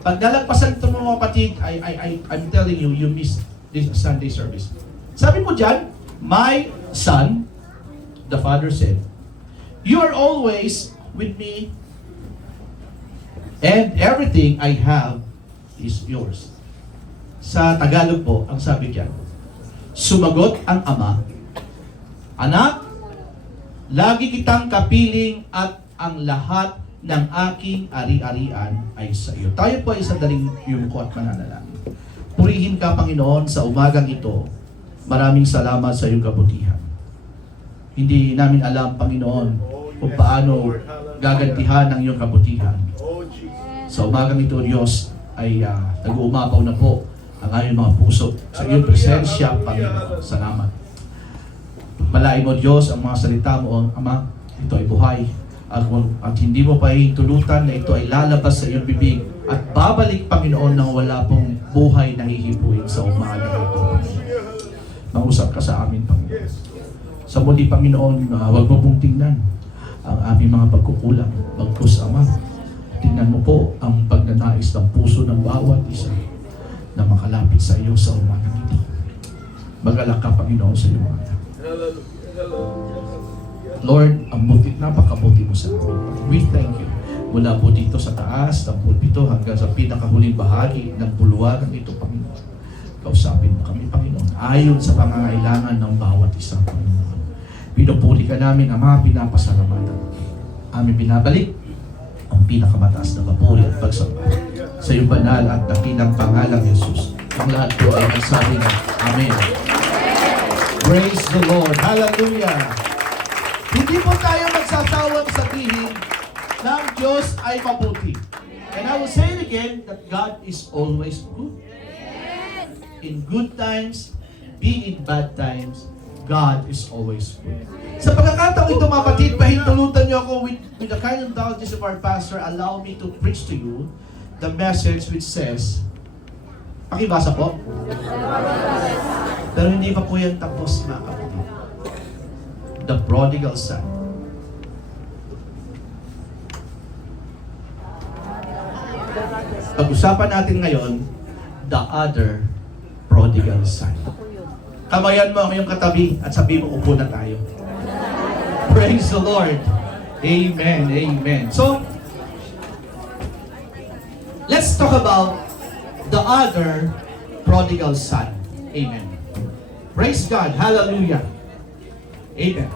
Pag nalagpasan ito mga kapatid, I'm telling you, you miss this Sunday service. Sabi mo dyan, my son, the father said, you are always with me and everything I have is yours. Sa Tagalog po, ang sabi dyan, sumagot ang ama, anak, lagi kitang kapiling at ang lahat ng aking ari-arian ay sa iyo. Tayo po ay sandaling yumuko at mananalangin. Purihin ka, Panginoon, sa umagang ito. Maraming salamat sa iyong kabutihan. Hindi namin alam, Panginoon, kung paano gagantihan ang iyong kabutihan. Sa umagang ito, Diyos, ay nag-uumapaw na po ang aming mga puso sa iyong presensya, Panginoon. Salamat. Malain mo, Diyos, ang mga salita mo, Ama, ito ay buhay. At hindi mo pa tulutan na ito ay lalabas sa iyong bibig at babalik, Panginoon, nang wala pong buhay na hihipuin sa umaga ito. Mangusap ka sa amin, Panginoon. Sa muli, Panginoon, huwag mo pong tingnan ang aming mga pagkukulang. Bagkus, Ama, tingnan mo po ang pagnanais ng puso ng bawat isa na makalapit sa iyo sa umaga ito. Magalak ka, Panginoon, sa iyong umaga. Lord, ang napakabuti mo sa amin. We thank you. Mula po dito sa taas ng pulpito hanggang sa pinakahuling bahagi ng puluwagan ito, Panginoon. Kausapin mo kami, Panginoon, ayon sa pangangailangan ng bawat isa, Panginoon. Pinupuri ka namin, Ama, pinapasalamatan. Amin binabalik ang pinakamataas na papuri at pagsamba sa iyong banal at dakilang pangalang Jesus. Ang lahat po ay nagsabi na, Amen. Praise the Lord. Hallelujah. Hindi po tayo magsasawang sabihin na ang Diyos ay mabuti. And I will say it again, that God is always good. In good times, be in bad times, God is always good. Sa pagkakataong ito, mga kapatid, pahintulutan niyo ako with the kind indulgence of our pastor, allow me to preach to you the message which says, pakibasa po. Pero hindi pa po yan tapos, mga kapatid. The prodigal son. Pag-usapan natin ngayon, the other prodigal son. Kamayan mo ang iyong katabi at sabihin mo, upo na tayo. Praise the Lord. Amen. Amen. So, let's talk about the other prodigal son. Amen. Praise God. Hallelujah. Amen.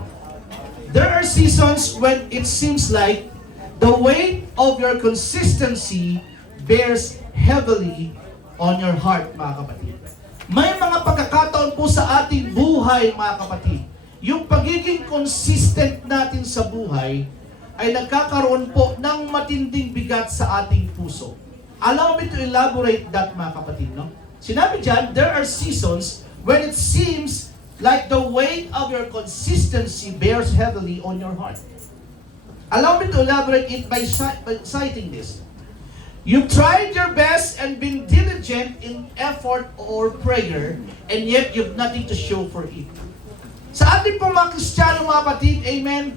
There are seasons when it seems like the weight of your consistency bears heavily on your heart, mga kapatid. May mga pagkakataon po sa ating buhay, mga kapatid. Yung pagiging consistent natin sa buhay ay nagkakaroon po ng matinding bigat sa ating puso. Allow me to elaborate that, mga kapatid. No? Sinabi dyan, there are seasons when it seems like the weight of your consistency bears heavily on your heart. Allow me to elaborate it by citing this. You've tried your best and been diligent in effort or prayer, and yet you've nothing to show for it. Sa ating pong mga Kristiyano, mga kapatid, amen,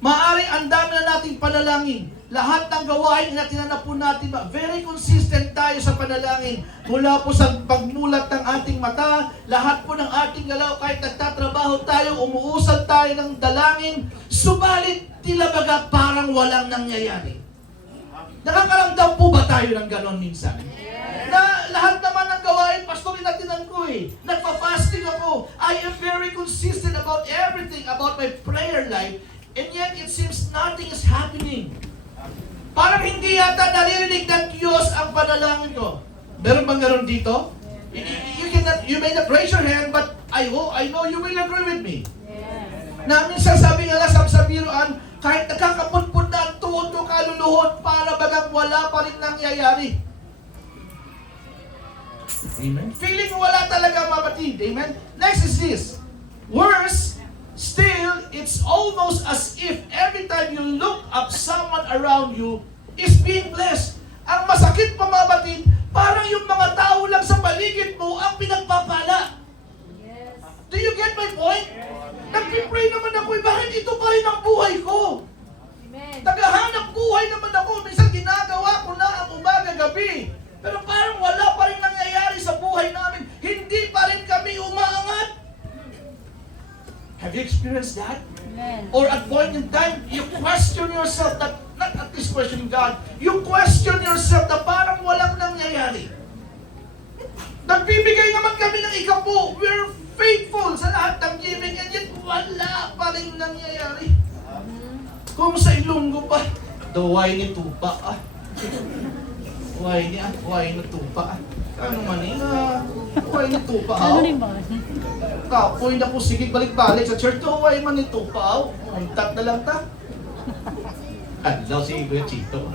maaari ang dami na nating panalangin. Lahat ng gawain na tinanap po natin, very consistent tayo sa panalangin. Mula po sa pagmulat ng ating mata, lahat po ng ating galaw, kahit nagtatrabaho tayo, umuusad tayo ng dalangin, subalit tila baga parang walang nangyayari. Nakakaramdam po ba tayo ng ganon minsan? Na lahat naman ng gawain, pastor, inatinan ko eh. Nagpa-fasting ako. I am very consistent about everything, about my prayer life, and yet it seems nothing is happening. Parang hindi yata naririnig ng Diyos ang panalangin ko. Meron bang gano'n dito? You may not raise your hand, but I know you will agree with me. Na minsan sabi nga sa biruan, kahit nakakaputput na ang tuhod o kaluluhod, para bagang wala pa rin nangyayari. Amen. Feeling wala talaga, mga kapatid. Amen. Next is this. Worse, still, it's almost as if every time you look up, someone around you is being blessed. Ang masakit pa, mga kapatid, parang yung mga tao lang sa paligid mo ang pinagpapala. Yes. Do you get my point? Nagpipray naman ako, bakit ito pa rin ang buhay ko? Amen. Naghahanap buhay naman ako. Minsan ginagawa ko hapunan, umaga, gabi. Pero parang wala pa rin nangyayari sa buhay namin. Hindi pa rin kami umaangat. Have you experienced that? Amen. Or at point in time, you question yourself that, not at least questioning God, you question yourself na parang walang nangyayari. Nagbibigay naman kami ng ikapo. We're faithful sa lahat ng giving and yet wala pa rin nangyayari. Kung sa Ilonggo pa, daway ni tupa Why ni tupa Ano man why ni tupa Ano rin ba? Kapoy na po, sige balik-balik sa church. Why man ni tupa Untat na lang ta. Adlaw si Kuya Chito.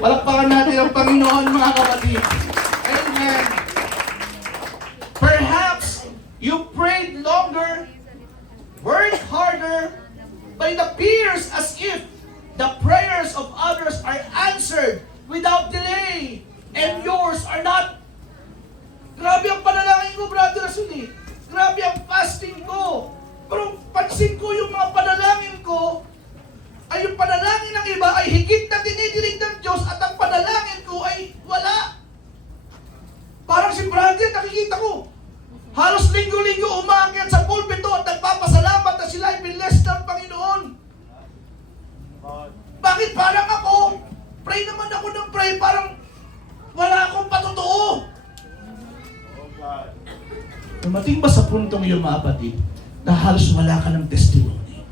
Palakpakan natin ang Panginoon, mga kapatid. Amen. Perhaps you prayed longer, worked harder, but it appears as if the prayers of others are answered without delay, and yours are not. Grabe ang panalangin ko, Brother Rasuli. Grabe ang fasting ko. Pero pansin ko yung mga panalangin ko, ay yung panalangin ng iba ay higit na dinidinig ng Diyos at ang panalangin ko ay wala. Parang si Brother, nakikita ko, halos linggo-linggo umakyat sa pulpito at nagpapasalamat na sila ay blessed ng Panginoon. Bakit parang ako, pray naman ako ng pray, parang wala akong patotoo. Dumating ba sa puntong yun, mga kapatid, na halos wala ka ng testimony?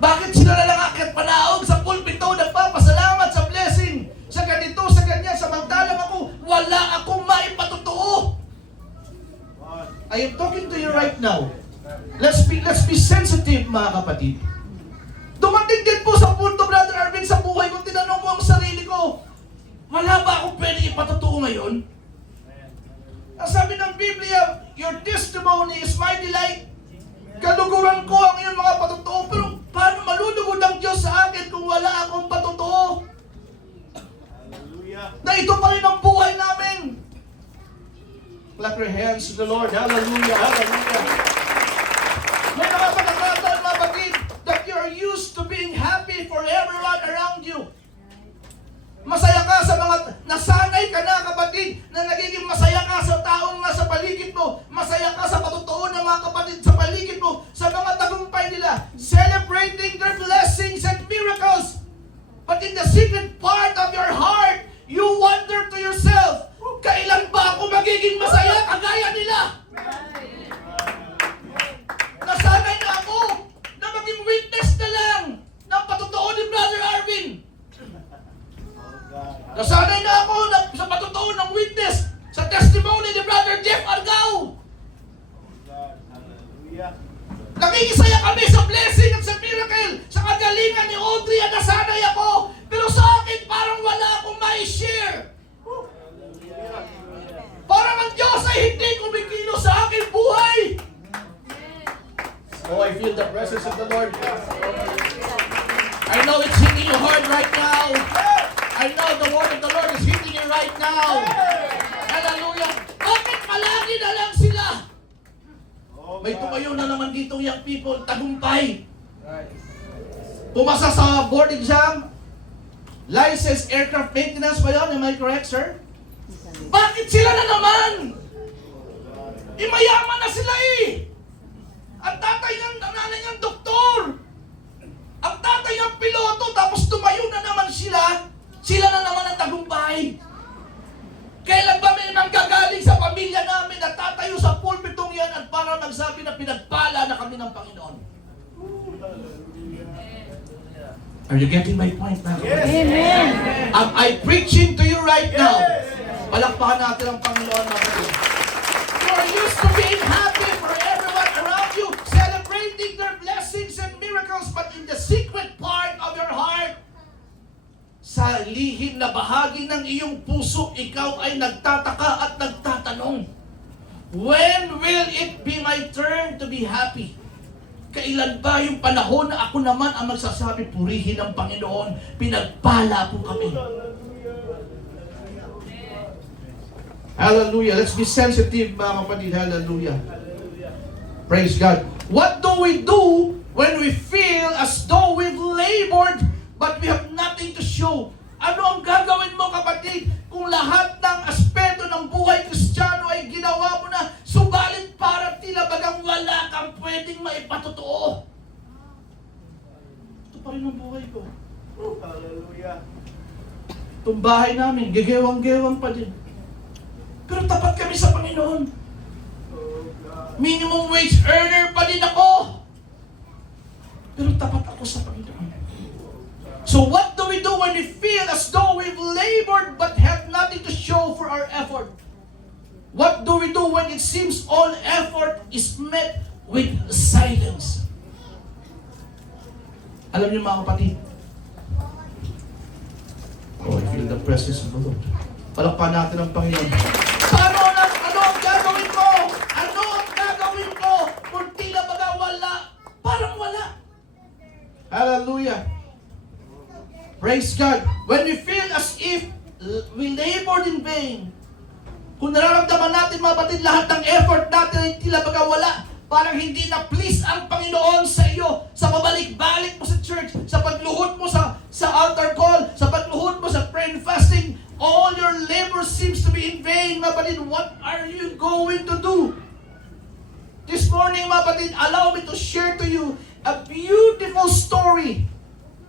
Bakit sila na lang akyat panaog sa pulpito, nagpapasalamat sa blessing, sa ganito, sa ganyan, samantalang ako, wala akong maipatotoo? I am talking to you right now. Let's be sensitive, mga kapatid. Dumating din po sa punto, Brother Arvin, sa buhay ko, tinanong mo ang sarili ko, wala ba akong pwede ipatotoo ngayon? Ang sabi ng Biblia, your testimony is my delight. Kaluguran ko ang iyong mga patotoo, pero paano malulugod ang Diyos sa akin kung wala akong patotoo? Hallelujah. Na ito pa rin ang buhay namin. Clap your hands to the Lord. Hallelujah, hallelujah. May mga pagkakataon, mga kapatid, that you are used to being happy for everyone around you. Masaya ka sa mga, nasanay ka na, kapatid, na nagiging masaya ka sa taong nasa paligid mo. Masaya ka sa patotoo ng mga kapatid sa paligid mo, sa mga tagumpay nila, celebrating their blessings and miracles. But in the secret part of your heart, you wonder to yourself, kailan ba ako magiging masaya kagaya nila? Nasanay na ako na maging witness na lang ng patotoo ni Brother Arvin. Nasanay na ako sa patotoo ng witness sa testimony ni Brother Jeff Argao. Nakikisaya kami sa blessing at sa miracle, sa kagalingan ni Audrey at nasanay ako. Pero sa akin parang wala akong mai-share. Parang ang Diyos ay hindi kumikilo sa aking buhay. Oh, I feel the presence of the Lord. I know it's hitting your heart right now. I know the word of the Lord is hitting you right now. Hallelujah. Bakit palagi na lang sila? May tumayo na naman dito young people, tagumpay. Pumasa sa board exam, license aircraft maintenance ba yun? Am I correct, sir? Bakit sila na naman? Mayaman na sila eh. Ang tatay ng nanay ng doktor. Ang tatay ng piloto, tapos tumayo na naman sila. Sila na naman ang tagumpay. Kailan ba may manggagaling sa pamilya namin na tatayo sa pulpitong yan at para magsabi na pinagpala na kami ng Panginoon? Are you getting my point now? Yes. Amen. Am I preaching to you right now? Palakpakan natin ang Panginoon natin. You are used to being happy for everyone around you, celebrating their blessings and miracles, but in the secret part of your heart, sa lihim na bahagi ng iyong puso, ikaw ay nagtataka at nagtatanong, when will it be my turn to be happy? Kailan ba yung panahon na ako naman ang magsasabi, purihin ang Panginoon, pinagpala po kami. Hallelujah. Let's be sensitive, mga kapatid. Hallelujah. Praise God. What do we do when we feel as though we've labored but we have nothing to show? Ano ang gagawin mo, kapatid, kung lahat ng aspeto ng buhay Kristiyano ay ginawa mo na, subalit parang tila bagang wala kang pwedeng maipatotoo? Ito pa rin ang buhay ko. Hallelujah. Itong bahay namin, gigewang-gewang pa din. Pero tapat kami sa Panginoon. Oh God. Minimum wage earner pa din ako. Pero tapat ako sa Panginoon. So what do we do when we feel as though we've labored but have nothing to show for our effort? What do we do when it seems all effort is met with silence? Alam niyo mga kapatid, oh, I feel the presence of the Lord. Palakpan natin ang Panginoon. Ano ang gagawin ko? Ano ang gagawin ko? Kung tila baga wala, parang wala. Hallelujah. Praise God. When we feel as if we labored in vain, kung nararamdaman natin mga kapatid, lahat ng effort natin ay tila baga wala, parang hindi na please ang Panginoon sa iyo, sa pabalik-balik mo sa church, sa pagluhod mo sa altar call, sa pagluhod mo sa prayer and fasting, all your labor seems to be in vain, mga kapatid. What are you going to do? This morning, mga kapatid, allow me to share to you a beautiful story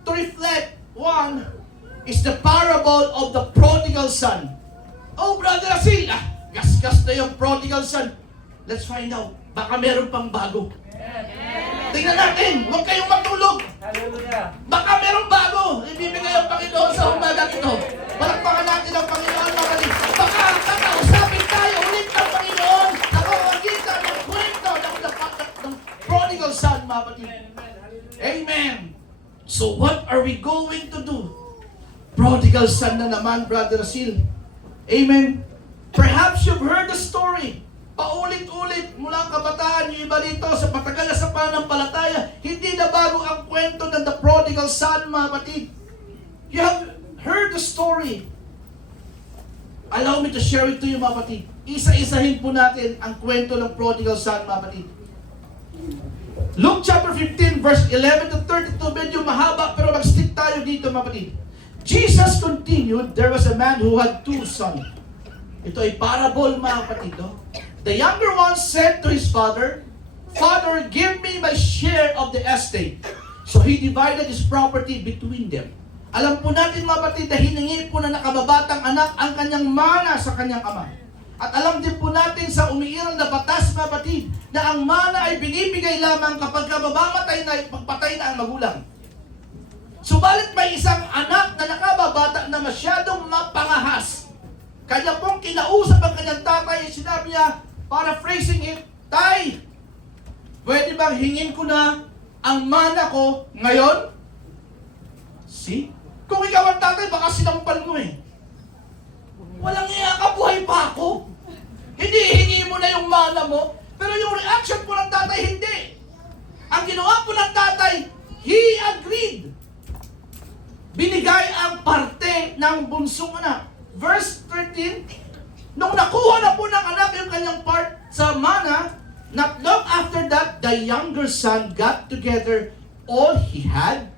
to reflect. One is the parable of the prodigal son. Oh, Brother Asil, gas-gas na yung prodigal son. Let's find out. Baka meron pang bago. Tingnan natin. Huwag kayong matulog. Hallelujah. Baka meron bago. Ibibigay ang Panginoon sa umagang ito. Palakpakan natin ang Panginoon, mga kapatid. Baka kakausapin tayo ulit ng Panginoon sa pamamagitan ng kwento ng prodigal son, mga kapatid. Amen. So what are we going to do? Prodigal son na naman, Brother Asil. Amen. Perhaps you've heard the story. Paulit-ulit mula ang kabataan, yung iba dito sa matagal na sa pananampalataya, hindi na bago ang kwento ng the prodigal son, mga kapatid. You have heard the story. Allow me to share it to you, mga kapatid. Isa-isahin po natin ang kwento ng prodigal son, mga kapatid. Luke chapter 15, verse 11 to 32, medyo mahaba, pero mag-stick tayo dito, mga kapatid. Jesus continued, there was a man who had two sons. Ito ay parable, mga kapatid. No? The younger one said to his father, Father, give me my share of the estate. So he divided his property between them. Alam po natin, mga kapatid, na hiningi po na nakababatang anak ang kanyang mana sa kanyang ama. At alam din po natin sa umiiral na batas, mga kapatid, na ang mana ay binibigay lamang kapag mamamatay na, pagpatay na ang magulang. Subalit may isang anak na nakababata na masyadong mapangahas. Kanya pong kinausap ang kanyang tatay, sinabi niya, paraphrasing it, Tay, pwede bang hingin ko na ang mana ko ngayon? See? Kung ikaw ang tatay, baka sinampal mo eh. Walang iya ka, buhay pa ako. Hindi, hingi mo na yung mana mo. Pero yung reaction po ng tatay, hindi. Ang ginawa po ng tatay, he agreed. Binigay ang parte ng bunsong anak. Verse 13, nung nakuha na po ng anak yung kanyang part sa mana, not long after that, the younger son got together all he had,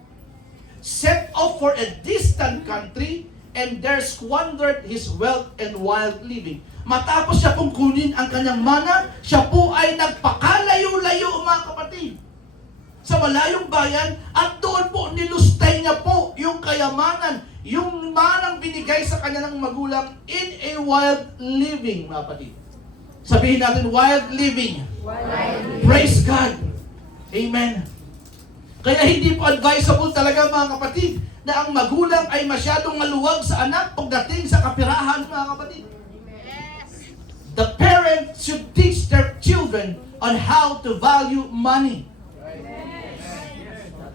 set off for a distant country, and there squandered his wealth and wild living. Matapos siya pong kunin ang kanyang mana, siya po ay nagpakalayo-layo, mga kapatid, sa malayong bayan, at doon po nilustay niya po yung kayamanan, yung manang binigay sa kanya ng magulang in a wild living, mga kapatid. Sabihin natin, wild living. Praise God. Amen. Kaya hindi po advisable talaga, mga kapatid, na ang magulang ay masyadong maluwag sa anak pagdating sa kapirahan, mga kapatid. The parents should teach their children on how to value money.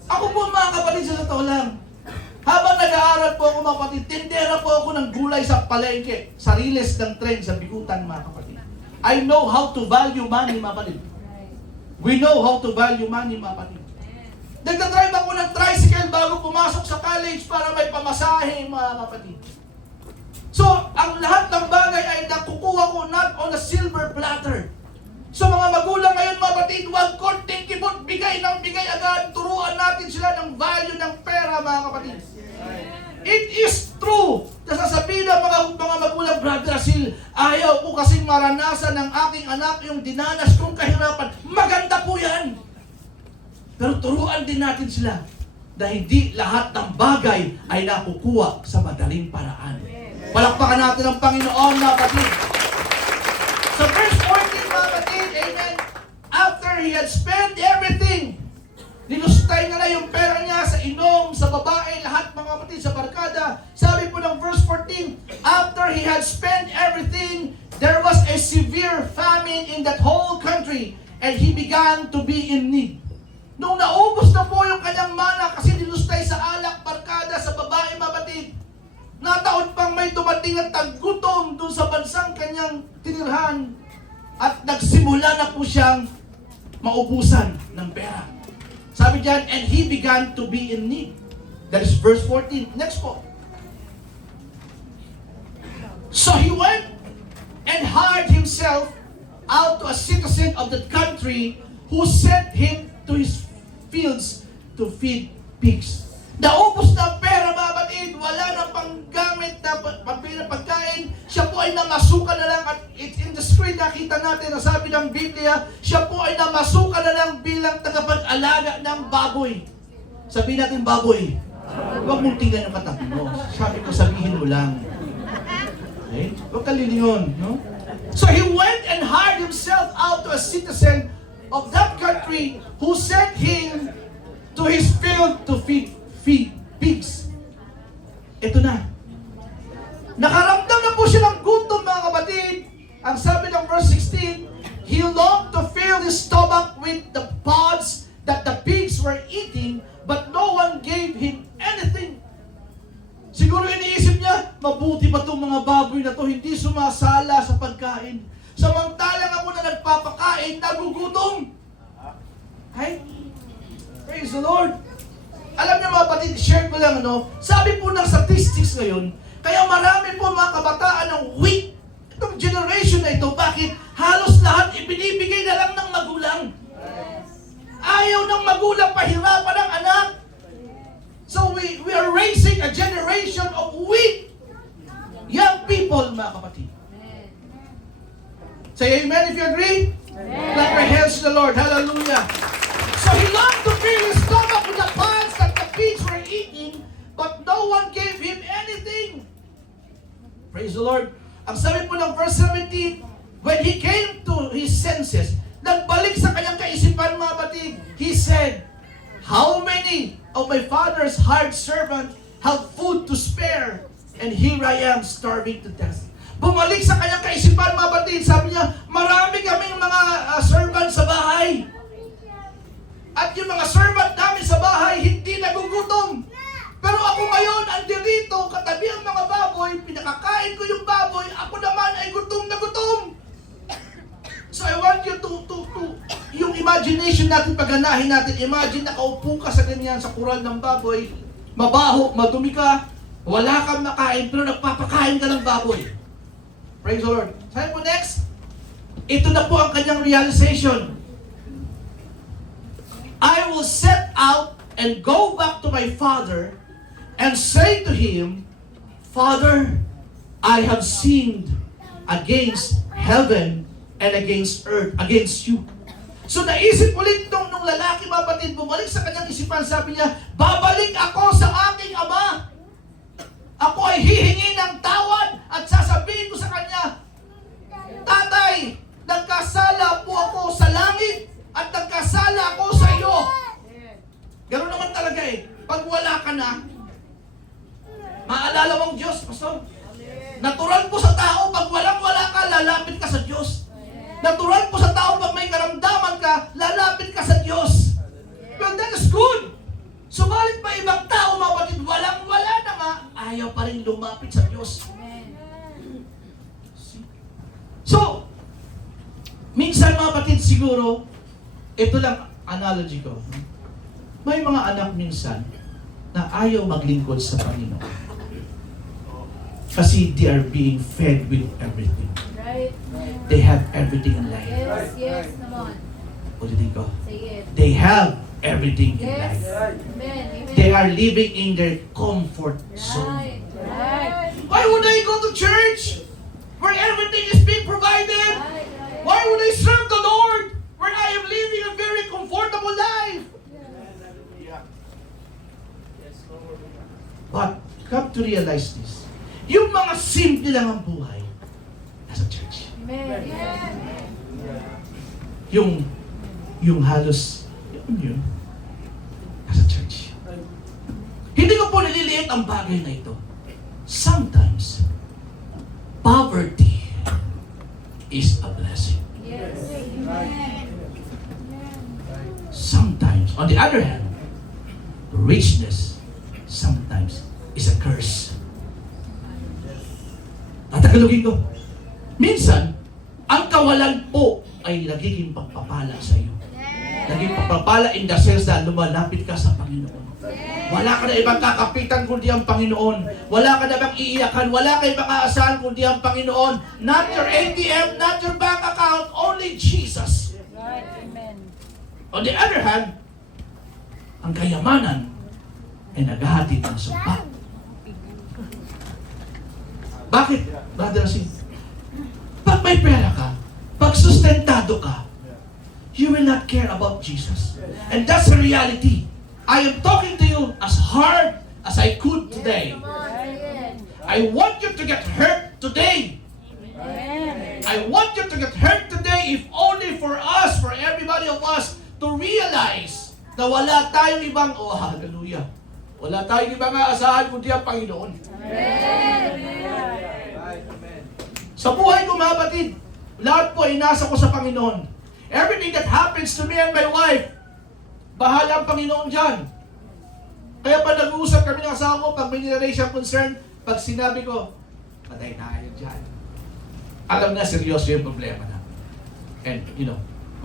Ako po, mga kapatid, sa totoo lang, habang nag-aaral po ako, mga kapatid, tindera po ako ng gulay sa palengke, sa riles ng tren, sa bikutan, mga kapatid. I know how to value money, mga kapatid. We know how to value money, mga kapatid. Nagdadrive ako ng tricycle bago pumasok sa college para may pamasahe, mga kapatid. So, ang lahat ng bagay ay nakukuha ko not on a silver platter. So, mga magulang ngayon, mga kapatid, huwag konting kibot, bigay ng bigay agad. Turuan natin sila ng value ng pera, mga kapatid. It is true. Nasasabihin ng mga magulang, Brother Asil, ayaw ko kasing maranasan ng aking anak yung dinanas kong kahirapan. Maganda po yan. Pero turuan din natin sila na hindi lahat ng bagay ay nakukuha sa madaling paraan. Palakpakan natin ang Panginoon, mga kapatid. Sa verse 14, mga kapatid, amen, after he had spent everything, nilustay na yung pera niya sa inom, sa babae, lahat mga kapatid, sa barkada. Sabi po ng verse 14, after he had spent everything, there was a severe famine in that whole country, and he began to be in need. Nung naubos na po yung kanyang mana kasi nilustay sa alak, barkada, sa babae, mga kapatid, nataon pang may dumating at taggutom dun sa bansang kanyang tinirhan at nagsimula na po siyang maubusan ng pera. Sabi diyan, and he began to be in need. That is verse 14. Next po. So he went and hired himself out to a citizen of that country who sent him to his fields to feed pigs. Naubos na ang pera, mga kapatid. Wala na panggamit na pagkain. Siya po ay namasukan na lang. At it's in the screen, nakita natin na sabi ng Biblia, siya po ay namasukan na lang bilang tagapag-alaga ng baboy. Sabihin natin baboy. Huwag mong tingnan yung katabi mo. Sabi ko, sabihin mo lang. Okay? Huwag ka lilingon, no? So he went and hired himself out to a citizen of that country who sent him to his field to feed pigs. Ito na. Nakaramdam na po siya ng gutom, mga kapatid. Ang sabi ng verse 16, he longed to fill his stomach with the pods that the pigs were eating, but no one gave him anything. Siguro iniisip niya, mabuti ba itong mga baboy na to hindi sumasala sa pagkain. Samantalang ako na nagpapakain, nagugutom. Hey? Praise the Lord. Alam niyo mga kapatid, share ko lang, sabi po ng statistics ngayon, kaya marami po mga kabataan ng weak. Itong generation na ito, bakit? Halos lahat ibinibigay na lang ng magulang. Ayaw ng magulang pahirapan ng anak. So we are raising a generation of weak young people, mga kapatid. Say amen if you agree. Clap your hands to the Lord. Hallelujah. So he longed to fill his stomach with the pods that the pigs were eating, but no one gave him anything. Praise the Lord. Ang sabi po ng verse 17, when he came to his senses, nagbalik sa kanyang kaisipan, mga kapatid, he said, how many of my father's hired servants have food to spare, and here I am starving to death. Bumalik sa kanyang kaisipan, mga kapatid, sabi niya, marami kaming mga servant sa bahay. At yung mga servant namin sa bahay, hindi nagugutom. Pero ako ngayon, andirito, katabi ang mga baboy, pinakakain ko yung baboy, ako naman ay gutom na gutom. So I want you to yung imagination natin, pagganahin natin, imagine nakaupo ka sa ganyan, sa kural ng baboy, mabaho, madumi ka, wala kang makain, pero nagpapakain ka ng baboy. Praise the Lord. Sabi po next, ito na po ang kanyang realization. I will set out and go back to my father and say to him, Father, I have sinned against heaven and against earth, against you. So naisip ulit nung lalaki, mga kapatid, bumalik sa kanyang isipan, sabi niya, babalik ako sa aking ama. Ako ay hihingi ng tawad at sasabihin ko sa kanya, Tatay, nagkasala po ako sa langit at nagkasala ako sa iyo. Ganoon naman talaga eh. Pag wala ka na, maalala mong Diyos, Pastor. Natural po sa tao, pag walang-wala ka, lalapit ka sa Diyos. Natural po sa tao, pag may karamdaman ka, lalapit ka sa Diyos. Well, that is good. Subalit pa ibang tao, mga kapatid, walang-wala na nga, ayaw pa rin lumapit sa Diyos. So, minsan mga kapatid, siguro, ito lang analogy ko. May mga anak minsan na ayaw maglingkod sa Panginoon. Kasi they are being fed with everything. Right. They have everything in life. Yes, yes, come on. Ulitin ko. Say it. They have everything in Yes. life. Amen. Amen. They are living in their comfort zone. Right. Right. Why would I go to church where everything is being provided? Why would I serve the Lord where I am living a very comfortable life? Hallelujah. Yes, Lord. But come to realize this. Yung mga simple lang ang buhay, nasa church. Yung halos, yun, nasa church. Hindi ko po nililiit ang bagay na ito. Sometimes, poverty is a blessing. Sometimes, on the other hand, richness sometimes is a curse. Tatagalogin ko. Minsan, ang kawalan po ay nagiging pagpapala sa iyo. Naging pagpapala in the sense na lumalapit ka sa Panginoon. Wala ka na ibang kakapitan kundi ang Panginoon. Wala ka na ibang iiyakan. Wala ka ibang aasahan kundi ang Panginoon. Not your ATM, not your bank account, only Jesus. On the other hand, ang kayamanan ay naghahatid ng sumpa. Bakit, Brother Asin? Pag may pera ka, pag sustentado ka, you will not care about Jesus. And that's the reality. I am talking to you as hard as I could today. I want you to get hurt today. I want you to get hurt today if only for us, for everybody of us, to realize na wala tayong ibang, oh hallelujah, wala tayong ibang aasahan kundi ang Panginoon. Sa buhay ko mga batid, lahat po ay nasa ko sa Panginoon. Everything that happens to me and my wife, bahala ang Panginoon dyan. Kaya pa nag-uusap kami ng asawa ko, pag may nilagay siyang concern, pag sinabi ko, patay tayo dyan. Alam na seryoso yung problema na. And,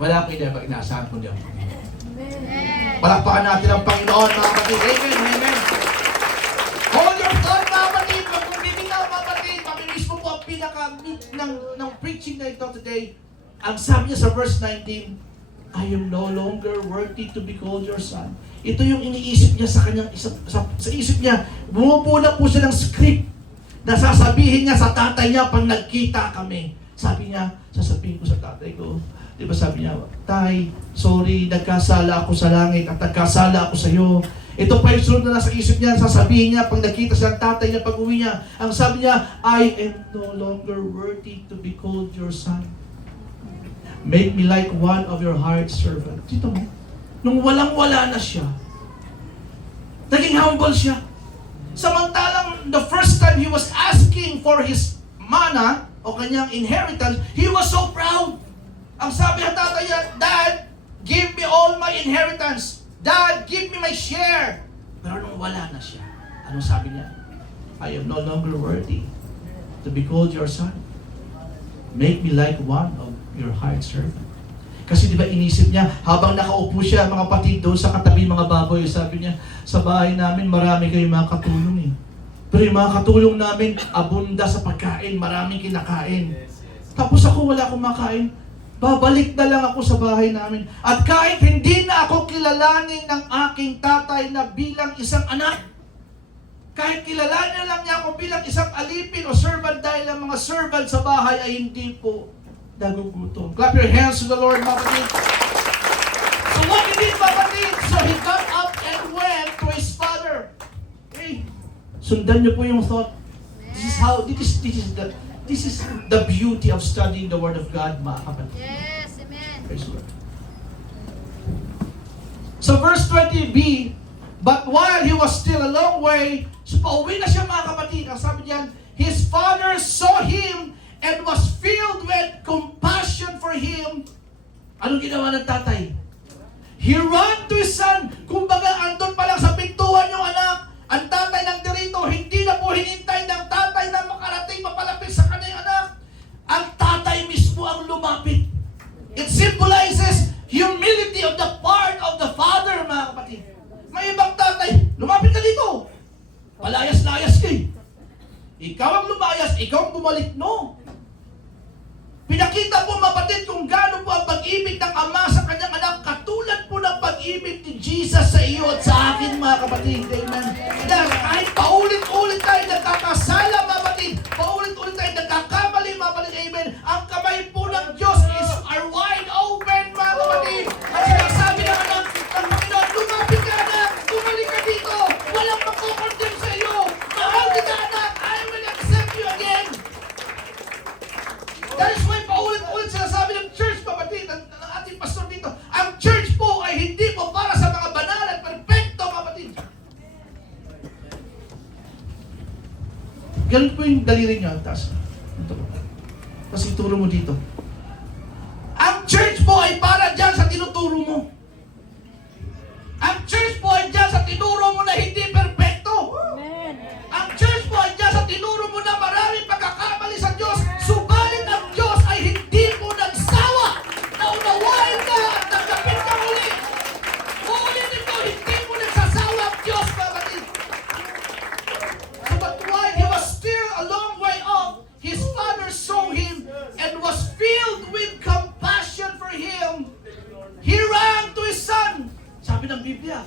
wala ko inaasahan kundi ang Panginoon. Palakpakan natin ang Panginoon, mga batid. Amen, amen. Hold your thought, mga batid. Magpumibig na, mga batid. Maminis mo po ang pinaka-meat ng preaching na ito today. Ang sabi niya sa verse 19, I am no longer worthy to be called your son. Ito yung iniisip niya sa kanyang sa isip niya. Bumupula po siya ng script na sasabihin niya sa tatay niya pag nagkita kami. Sabi niya, sasabihin ko sa tatay ko, di ba sabi niya, Tay, sorry, nagkasala ako sa langit at nagkasala ako sa iyo. Ito pa yung sunod na nasa isip niya, sasabihin niya pag nakita siya ng tatay niya pag uwi niya. Ang sabi niya, I am no longer worthy to be called your son. Make me like one of your hired servants. Dito mo, nung walang-wala na siya, naging humble siya. Samantalang the first time he was asking for his mana o kanyang inheritance, he was so proud. Ang sabi ng tatay niya, Dad, give me all my inheritance. Dad, give me my share. Pero nung wala na siya, anong sabi niya? I am no longer worthy to be called your son. Make me like one of your hired servant. Kasi di ba inisip niya, habang nakaupo siya, mga kapatid doon sa katabi mga baboy, sabi niya, sa bahay namin marami kayong mga katulong eh. Pero yung mga katulong namin, abunda sa pagkain, maraming kinakain. Tapos ako wala akong makain. Babalik na lang ako sa bahay namin. At kahit hindi na ako kilalanin ng aking tatay na bilang isang anak, kahit kilalanin lang niya ako bilang isang alipin o servant dahil ang mga servant sa bahay ay hindi po nagugutom. Clap your hands to the Lord, mga kapatid. So what he did, mga kapatid? So he got up and went to his father. Hey, sundan niyo po yung thought. This is the beauty of studying the Word of God, mga kapatid. Yes, amen. Praise the Lord. So verse 20b, but while he was still a long way, so pauwi na siya mga kapatid, ang sabi diyan, his father saw him and was filled with compassion for him. Anong ginawa ng tatay? He ran to his son. Kumbaga, andun pa lang sa pintuan yung anak. Ang tatay ng dirito, hindi na po hinintay ng tatay na makarating mapalapit sa kanyang anak. Ang tatay mismo ang lumapit. It symbolizes humility of the part of the father, mga kapatid. May ibang tatay, lumapit ka dito. Palayas-layas ka eh. Ikaw ang lumayas, ikaw ang bumalik, no? Pinakita po, mga kapatid, kung gaano po ang pag-ibig ng ama sa kanyang anak, katulad po ng pag pag-ibig ni Jesus sa iyo at sa akin, mga kapatid. Amen. Na kahit paulit-ulit tayo nagkakasala, mga kapatid, paulit-ulit tayo nagkakamali, mga kapatid. Amen. Ang kamay po ng Diyos are wide open, mga kapatid. At sinasabi ng anak ng Panginoon, lumapit ka, anak, bumalik ka dito. Walang magkukondem sa iyo. Mahal kita, anak. I will accept you again. That is why paulit-ulit sinasabi ng church, kapatid, ng ating pastor dito, ang church po ay hindi po para sa mga banal at perfecto, kapatid. Ganun po yung daliri niyo. Tapos ituro mo dito. Ang church po ay para dyan sa tinuturo mo. Ang church po ay dyan sa tinuro mo na hindi perfecto. Ang church po ay dyan sa tinuro mo na maraming pagkakamali sa Diyos. Subalit ang Diyos ay hindi po nagsawa na unawain ka at nagkapit ka uli. Uulitin ko, hindi mo nagsasawa ang Diyos, kapatid. So but while he was still a long way off, his father saw him and was filled with compassion for him. He ran to his son. Sabi ng Biblia,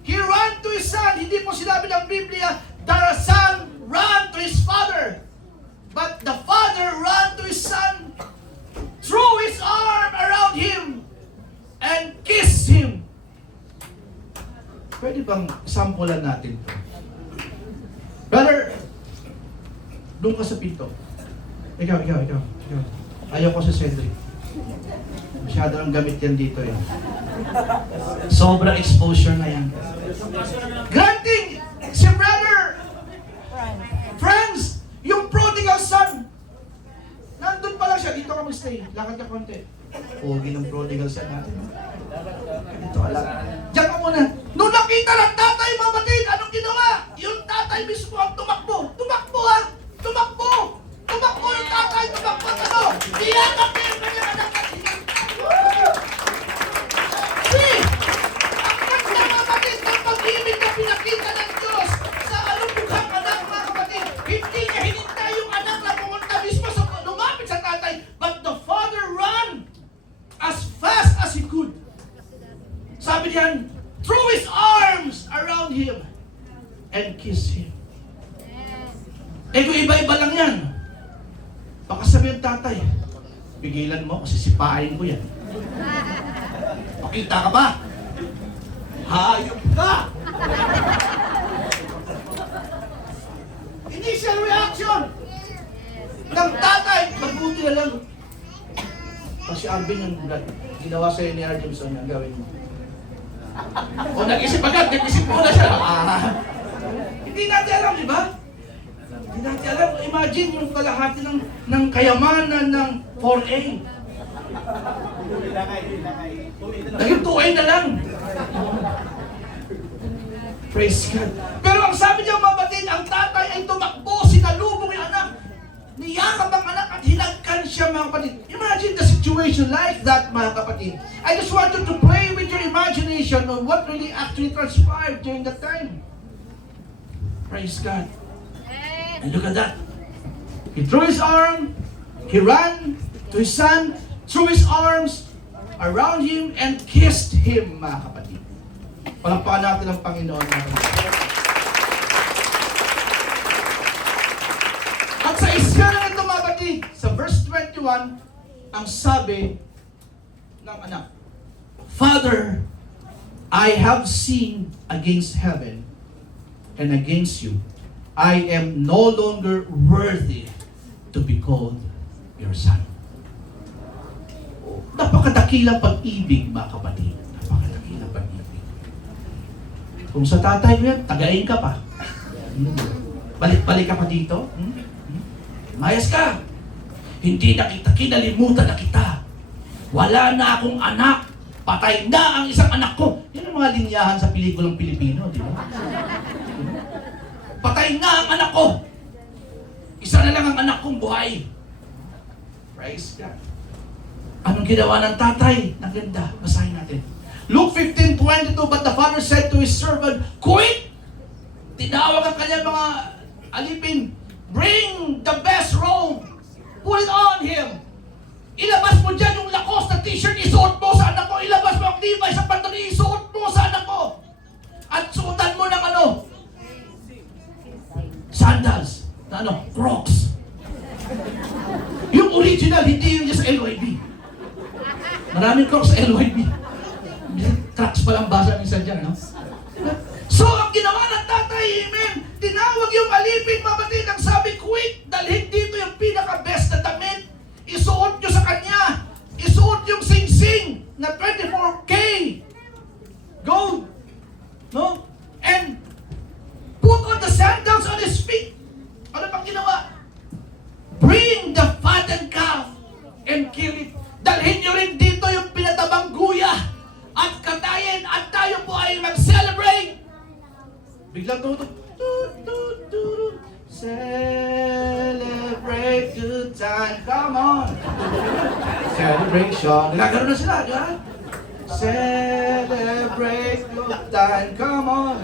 he ran to his son. Hindi po sinabi ng Biblia, the son ran to his father. But the father ran to his son, threw his arm around him, and kissed him. Pwede bang sampulan natin ito? Brother, doon ka sa pinto. Ikaw. Ayaw ko sa Cedric. Masyado ang gamit yan dito eh. Sobrang exposure na yan. Granting, si brother, friends, yung prodigal son, nandun pa lang siya, dito ka mag-stay, lakad ka konti. Pogi ng prodigal son natin. Dito ka lang. Diyan ka muna. Nung nakita ng tatay, mga batid, anong ginawa? Yung tatay mismo ang tumakbo. Tumakbo ha! Tumakbo! Tumakbo yung tatay, tumakbo ang ano? Iyakap niya yung kanyang anak at see! Ang ganda, mga batid, ng pag-ibig na pinakita ng Diyos sa alubughang anak, mga kapatid. Hindi niya hinintay yung anak na pumunta mismo sa lumapit sa tatay, but the father ran as fast as he could. Sabi niyan, threw his arms around him and kissed him. Eh kung iba-iba lang yan, baka sabihin tatay, pigilan mo kasi sipain ko yan. Pakita ka ba? Hayop ka! Initial reaction ng tatay, magbuti na lang. Pag si Alvin yung ginawa sa'yo ni Arjimson, ang gawin mo. O nag-isip agad, nag-isip mo na siya. Hindi natin alam, di ba? Hindi natin alam. Imagine yung kalahati ng kayamanan ng 4A. Naging 2A na lang. Praise God. Pero ang sabi niya, mga batid, ang tatay ay tumakbo, sinalubong yung anak. Niyakap ang anak at hinagkan siya, mga kapatid. Imagine the situation like that, mga kapatid. I just want you to play with your imagination on what really actually transpired during that time. Praise God. And look at that. He threw his arm, he ran to his son, threw his arms around him, and kissed him, mga kapatid. Palakpakan natin ang Panginoon, mga kapatid. At sa isa na ito, mga kapatid, sa verse 21, ang sabi ng anak, Father, I have sinned against heaven and against you. I am no longer worthy to be called your son. Napakadakilang pag-ibig, mga kapatid. Napakadakilang pag-ibig. Kung sa tatay mo yan, tagain ka pa. Balik-balik ka pa dito. Mayas ka. Hindi na kita, kinalimutan na kita. Wala na akong anak. Patay na ang isang anak ko. Yan ang mga linyahan sa pelikulang Pilipino, di ba? Patay na ang anak ko. Isa na lang ang anak kong buhay. Praise God. Anong ginawa ng tatay? Naganda. Basahin natin. Luke 15:22, but the father said to his servant, Quick! Tinawag ang kanyang mga alipin. Bring the best robe. Put it on him. Ilabas mo dyan yung lakos na t-shirt, isuot mo sa anak ko. Ilabas mo ang Levi's sa pantalon, isuot mo. At suotan mo ng ano? Sandals. Na ano? Crocs. Yung original, hindi yung just LYB. Maraming Crocs sa LYB. Crocs palang basa minsan dyan, no? So, ang ginawa ng tatay, amen, tinawag yung alipin, mabatid, ang sabi, quick, dalhin dito yung pinaka-best na damit. Isuot nyo sa kanya. Isuot yung sing-sing na 24K gold. No? And put on the sandals on his feet. Ano pang ginawa? Bring the fattened calf and kill it. Dalhin nyo rin dito yung pinatabang guya at katayin at tayo po ay mag-celebrate. Biglang tutok. Celebrate good time. Come on. Celebration. Nagkakaroon na sila, di ba? Celebrate good time. Come on.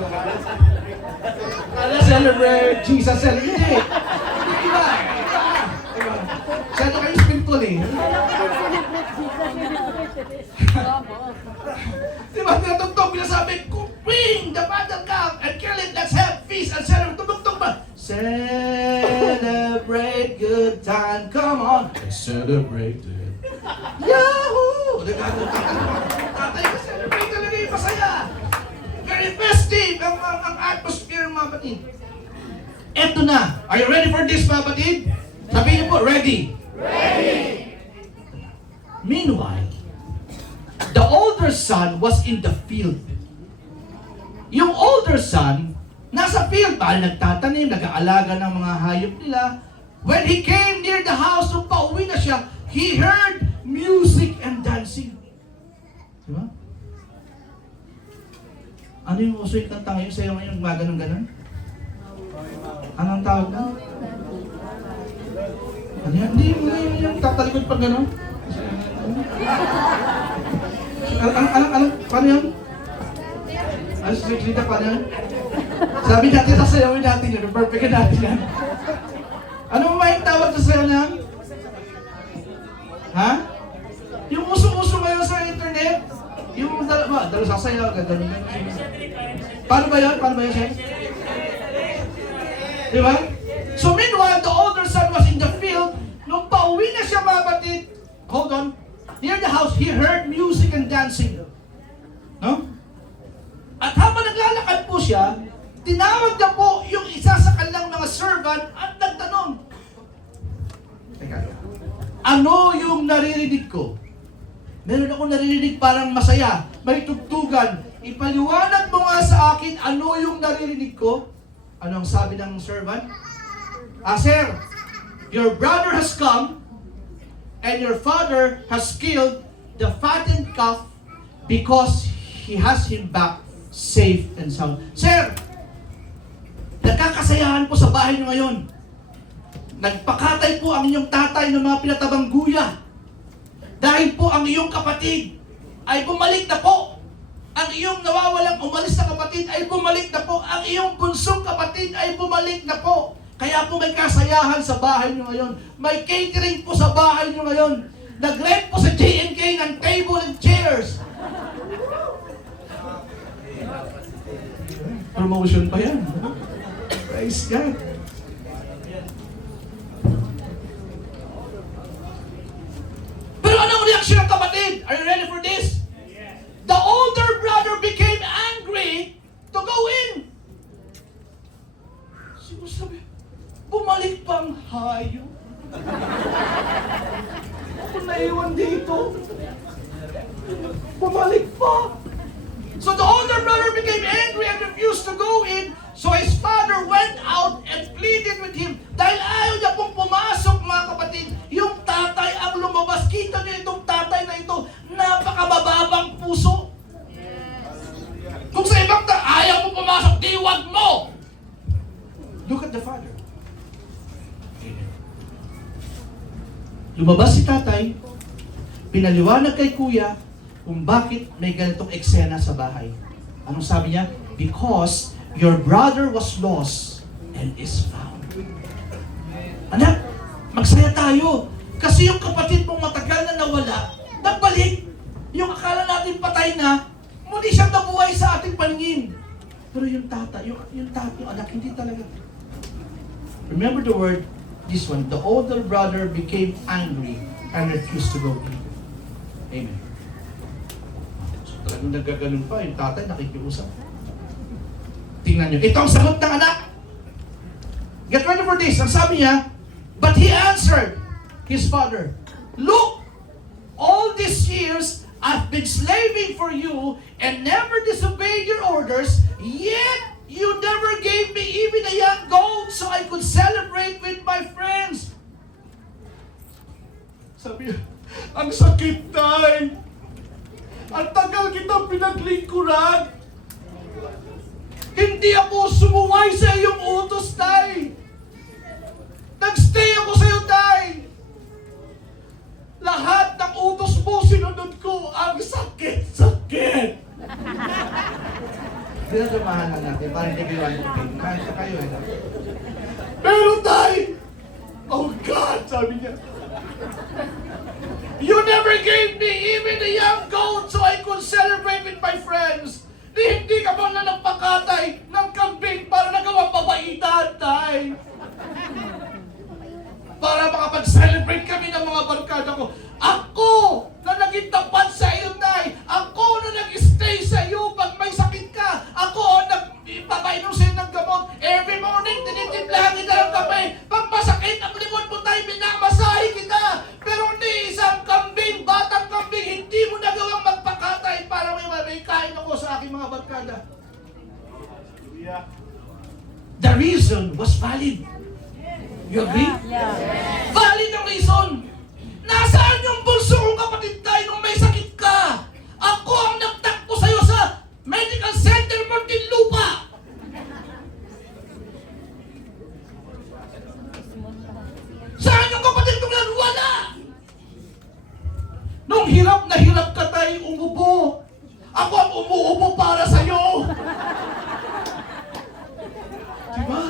Celebrate Jesus. Celebrate. Di ba? Siyado kayo spiritual eh. Di ba? Tinatugtog, pinasabi, bring the battle calf and kill it. Let's have feast and celebrate. Tumugtog ba? Celebrate good time. Come on. Celebrate it. Yahoo! Tatay ka, celebrate talaga yung masaya. Very festive ang atmosphere, mga batid. Eto na. Are you ready for this, mga batid? Sabihin niyo po, ready? Ready! Meanwhile, the older son was in the field. Yung older son, nasa field, nagtatanim, nag-aalaga ng mga hayop nila. When he came near the house, nung pauwi na siya, he heard music and dancing. Diba? Ano yung uso yung kanta ngayon? Sa'yo ngayon, ganon-ganon? Anong tawag na? Ano yan? Hindi yung tatalikod pag ganon? Paano yan? Ano siya, paano yan? Sabi natin sa sayawin natin yun, perfect natin yan. Ano mo ba yung tawag sa sayaw niya? Ha? Yung uso-uso ngayon sa internet, yung dalawa sasayaw, gano'n. Paano ba yan? Chef? Diba? So meanwhile, the older son was in the field. Nung pauwi na siya, mga batid, hold on, near the house, he heard music and dancing. No? At habang naglalakad po siya, tinawag na po yung isa sa kanilang mga servant at nagtanong, teka, ano yung naririnig ko? Meron akong naririnig parang masaya, may tugtugan. Ipaliwanag mo nga sa akin ano yung naririnig ko. Ano ang sabi ng servant? Sir, your brother has come and your father has killed the fattened calf because he has him back safe and sound. Sir, nagkakasayahan po sa bahay niyo ngayon. Nagpakatay po ang inyong tatay ng mga pinatabang guya. Dahil po ang iyong kapatid ay bumalik na po. Ang iyong nawawalang umalis na kapatid ay bumalik na po. Ang iyong bunsong kapatid ay bumalik na po. Kaya po may kasayahan sa bahay niyo ngayon. May catering po sa bahay niyo ngayon. Nag-rent po sa J&K ng table and chairs. Promotion pa yan. Praise God. Pero anong reaksyon ng kapatid? Are you ready for this? The older brother became angry to go in. Sino sabi? Bumalik pa ang hayop. Ako naiwan dito. Bumalik pa. So the older brother became angry and refused to go in. So his father went out and pleaded with him. Dahil ayaw niya pong pumasok, mga kapatid, yung tatay ang lumabas. Kita niyo itong tatay na ito, napakabababang puso. Kung sa ibang ayaw mo pumasok, di wag mo. Look at the father. Lumabas si tatay, pinaliwanag kay kuya kung bakit may ganitong eksena sa bahay. Anong sabi niya? Because your brother was lost and is found. Anak, magsaya tayo. Kasi yung kapatid mong matagal na nawala, nagbalik. Yung akala natin patay na, muli siyang nabuhay sa ating paningin. Pero yung tata, yung anak, hindi talaga. Remember the word, this one, the older brother became angry and refused to go in. Amen. So talagang nagaganon pa, yung tatay nakikiusap. Tingnan nyo, ito ang sagot ng anak. Get ready for this. Ang sabi niya, but he answered his father, look, all these years I've been slaving for you and never disobeyed your orders, yet you never gave me even a young goat so I could celebrate with my friends. Sabi niya, ang sakit, Tay. Ang tagal kitang pinaglingkuran. Hindi ako sumuway sa iyong utos, Tay. Nagstay ako sa iyo, Tay. Lahat ng utos mo, sinunod ko. Ang sakit-sakit. Dinadamahan na natin, parang hindi biwan mo kayo. Kahit na kayo, eh. Pero, Tay, oh God, sabi niya, you never gave me even a young goat so I could celebrate with my friends. Hindi ka ba na nagpakatay ng kambing para nagawang babaitan, Tay? Para makapag-celebrate kami ng mga barkada ko. Ako na naging tapat sa iyo, Tay. Ako na nag-stay sa iyo pag may sakit ka. Ako ang nagpapainom sa iyo ng gamot. Every morning, tinitiblahan kita ng kape. Pag masakit ang likod mo, Tay, minamasahe kita. Pero ni isang kambing, batang kambing, hindi mo nagawang magpakatay para may kain ako sa aking mga barkada. Hallelujah. The reason was valid. You agree? Yeah. Valid ang reason. Nasaan yung bunso kong kapatid, Tay, nung may sakit ka? Ako ang nagtakbo sa'yo sa medical center Muntinlupa. Saan yung kapatid kong yan? Wala! Nung hirap na hirap ka, Tay, umubo. Ako ang umuubo para sa'yo. Diba?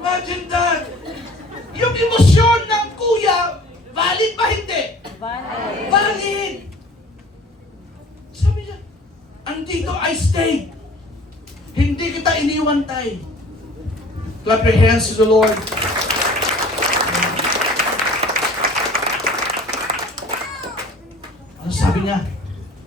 Imagine that. Yung emosyon ng kuya, valid ba hindi? Valid. Sabi niya, andito I stayed. Hindi kita iniwan, Tay. Clap your hands to the Lord. Ano sabi niya?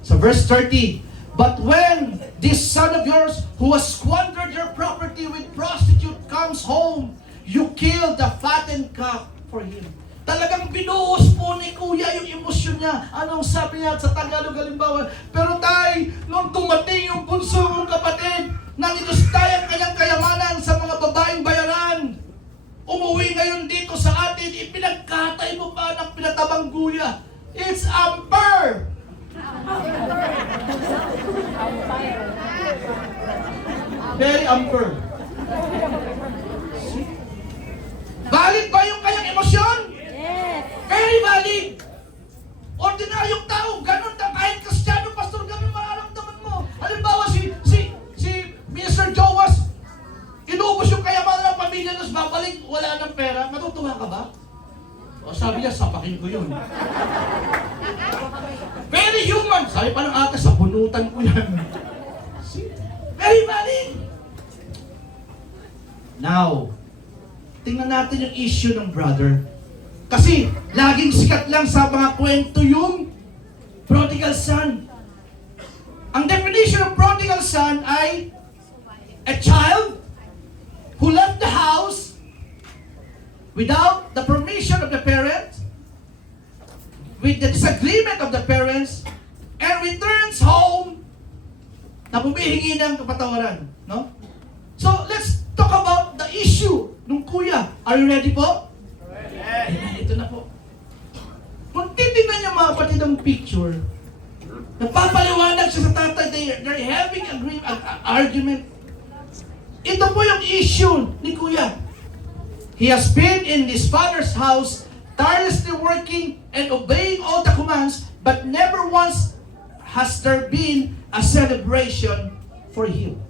Sa verse 30, but when this son of yours who has squandered your property with prostitute comes home, you kill the fattened calf for him. Talagang binuhos po ni kuya yung emosyon niya. Anong sabi niya sa Tagalog halimbawa? Pero, Tay, nung dumating yung bunso mong kapatid na nilustay ang kanyang kayamanan sa mga babaeng bayaran, umuwi ngayon dito sa atin, ipinagkatay mo pa ng pinatabang guya. It's unfair! Very unfair. Valid ba yung kanyang emosyon? Yes. Very valid. Ordinaryong tao, ganun na kahit Kristiyano, pastor, ganun mararamdaman mo. Halimbawa si Mr. Jowas, inubos yung kayamanan ng pamilya, tapos babalik, wala ng pera. Matutuwa ka ba? O sabi niya, sapakin ko yun. Very human. Sabi pa ng ate, sabunutan ko yan. See? Very valid. Now, tingnan natin yung issue ng brother. Kasi, laging sikat lang sa mga kwento yung prodigal son. Ang definition of prodigal son ay a child who left the house without the permission of the parents, with the disagreement of the parents, and returns home na humihingi ng kapatawaran. No? So, let's talk about the issue nung kuya. Are you ready po? Amen. Ito na po. Kung titignan niyo mga kapatid ang picture, nagpapaliwanag siya sa tatay, they're having an argument. Ito po yung issue ni kuya. He has been in his father's house, tirelessly working and obeying all the commands, but never once has there been a celebration for him.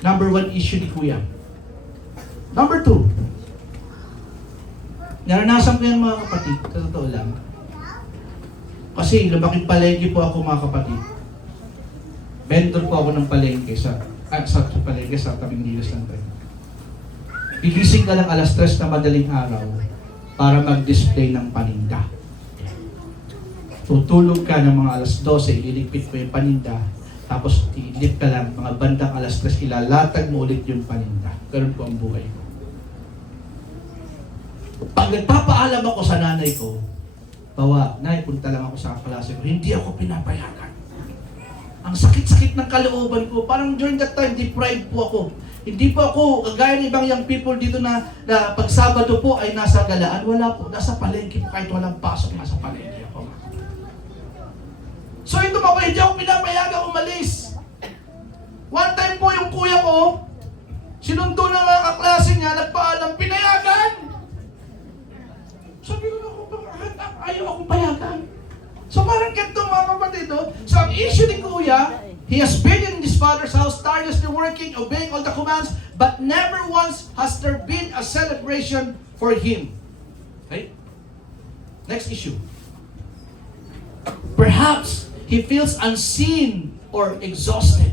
Number one issue ni Kuya. Number two, naranasan ko yan mga kapatid, sa totoo lang. Kasi lumaking palengke po ako mga kapatid. Vendor po ako ng palengke sa palengke sa tabing dilas ng tren. Gigising ka ng alas 3 na madaling araw para mag-display ng paninda. Tutulog ka ng mga alas 12, ililigpit mo yung paninda, tapos ilip ka lang, mga bandang alas 3, ilalatag mo ulit yung paninda. Ganun po ang buhay ko. Pag nagpapaalam ako sa nanay ko, bawa, nay, punta lang ako sa klase ko, hindi ako pinapayagan. Ang sakit-sakit ng kalooban ko, parang during that time, deprived po ako. Hindi po ako, kagaya ng ibang young people dito na pag Sabado po ay nasa galaan, wala po, nasa palengke po, kahit walang pasok, nasa palengke ako. So ito pa, hindi ako pinapayagan umalis. One time po yung kuya ko, sinundo na mga kaklase niya, nagpaalam, pinayagan! Sabi ko na, ayaw akong payagan. So parang ganito mga kapatid, no? So ang issue ni kuya, he has been in his father's house, tirelessly working, obeying all the commands, but never once has there been a celebration for him. Okay? Next issue. Perhaps he feels unseen or exhausted.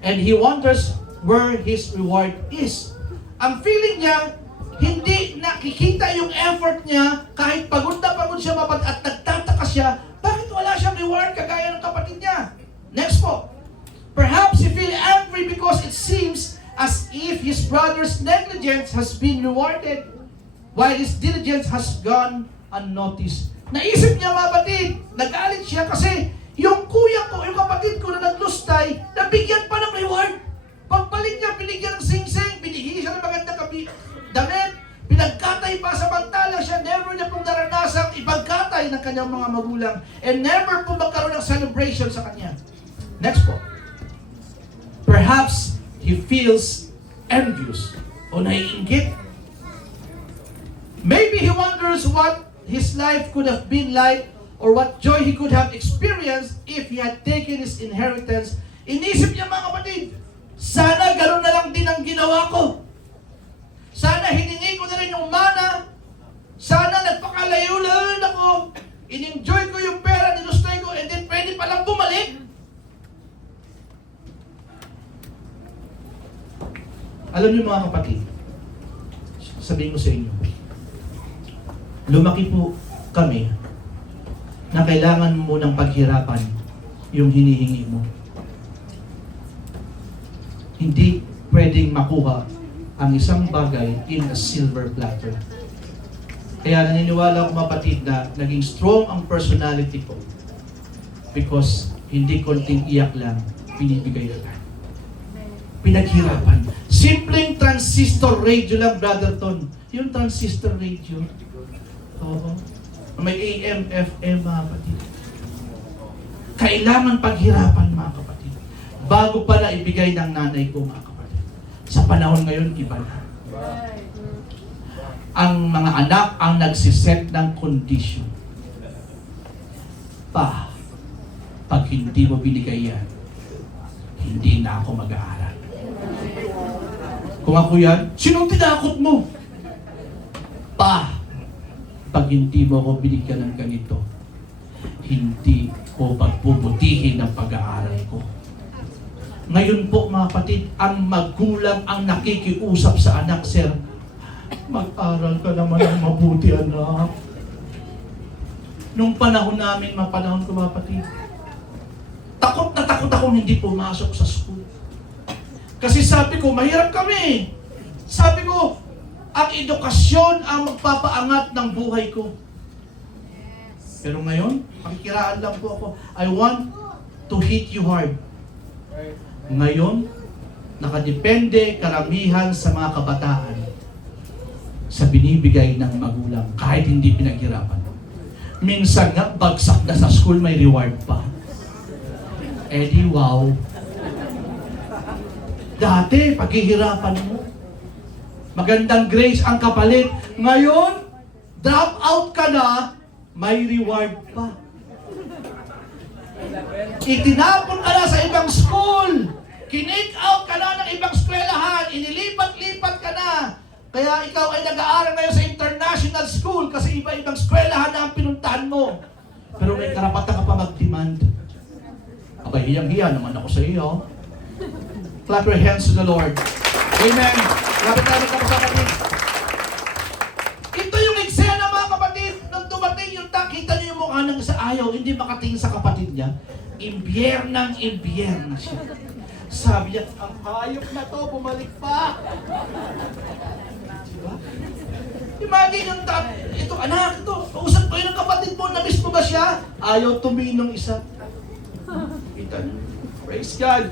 And he wonders where his reward is. Ang feeling niya, hindi nakikita yung effort niya, kahit pagod na pagod siya at nagtataka siya, bakit wala siyang reward kagaya ng kapatid niya? Next po. Perhaps he feel angry because it seems as if his brother's negligence has been rewarded while his diligence has gone unnoticed. Naisip niya mga kapatid, nagalit siya kasi yung kuya ko, yung kapatid ko na naglustay, nabigyan pa ng reward. Pagbalik niya, binigyan ng sing-sing, binigyan siya ng magandang damit, pinagkatay pa sa pantala siya, never niya pong naranasang ipagkatay ng kanyang mga magulang, and never po magkaroon ng celebration sa kanya. Next po. Perhaps he feels envious o naiinggit. Maybe he wonders what his life could have been like or what joy he could have experienced if he had taken his inheritance. Inisip niya mga kapatid, sana gano'n na lang din ang ginawa ko. Sana hiningi ko na rin yung mana. Sana nagpakalayo-layo ako. In-enjoy ko yung pera, nilustay ko, and then pwede palang bumalik. Alam niyo mga kapatid, sabihin ko sa inyo, lumaki po kami na kailangan mo ng paghirapan yung hinihingi mo. Hindi pwedeng makuha ang isang bagay in a silver platter. Kaya naniniwala ako kapatid na naging strong ang personality ko because hindi konting iyak lang, binibigay lang. Pinaghirapan. Simpleng transistor radio lang, Brother Ton. Yung transistor radio. Oo. May AM, FM, mga kapatid. Kailangan paghirapan, mga kapatid. Bago pala ibigay ng nanay ko, mga kapatid. Sa panahon ngayon, iba na. Ang mga anak ang nagsiset ng condition. Pag hindi mo binigay yan, hindi na ako mag-aaral. Kung ako yan, sinong tinakot mo? Pag hindi mo ako binigyan ng ganito, hindi ko pagbubutihin ang pag-aaral ko. Ngayon po mga kapatid, ang magulang ang nakikiusap sa anak, sir, mag-aral ka naman ng mabuti, anak. Nung panahon namin, mga panahon ko mga kapatid, takot na takot akong hindi pumasok sa school. Kasi sabi ko, mahirap kami. Sabi ko, ang edukasyon ang magpapaangat ng buhay ko. Pero ngayon, pakikiraan lang po ako, I want to hit you hard. Ngayon, nakadepende karamihan sa mga kabataan sa binibigay ng magulang kahit hindi pinaghirapan. Minsan nga, bagsak na sa school, may reward pa. Eh di wow. Dati, paghihirapan mo. Magandang grades ang kapalit. Ngayon, drop out ka na, may reward pa. Itinapon ka na sa ibang school. Kinake out ka na ng ibang eskwelahan. Inilipat-lipat ka na. Kaya ikaw ay nag-aaral ngayon sa international school kasi iba-ibang eskwelahan na ang pinuntahan mo. Pero may karapatan ka pa mag-demand. Abay, hiyang-hiya naman ako sa iyo. Clap your hands to the Lord. Amen. Lapit tayo kapatid. Ito yung eksena mga kapatid. Nung dumating yung kita niyo yung mukha ng sa ayaw, hindi makatingin sa kapatid niya. Imbyernang siya. Sabi niya, ang hayop na to, bumalik pa. Diba? Imagine yung ito anak, ito, kausap ko yun ng kapatid mo, na-miss mo ba siya? Ayaw tumingin ng isa. Kita niyo. Praise God.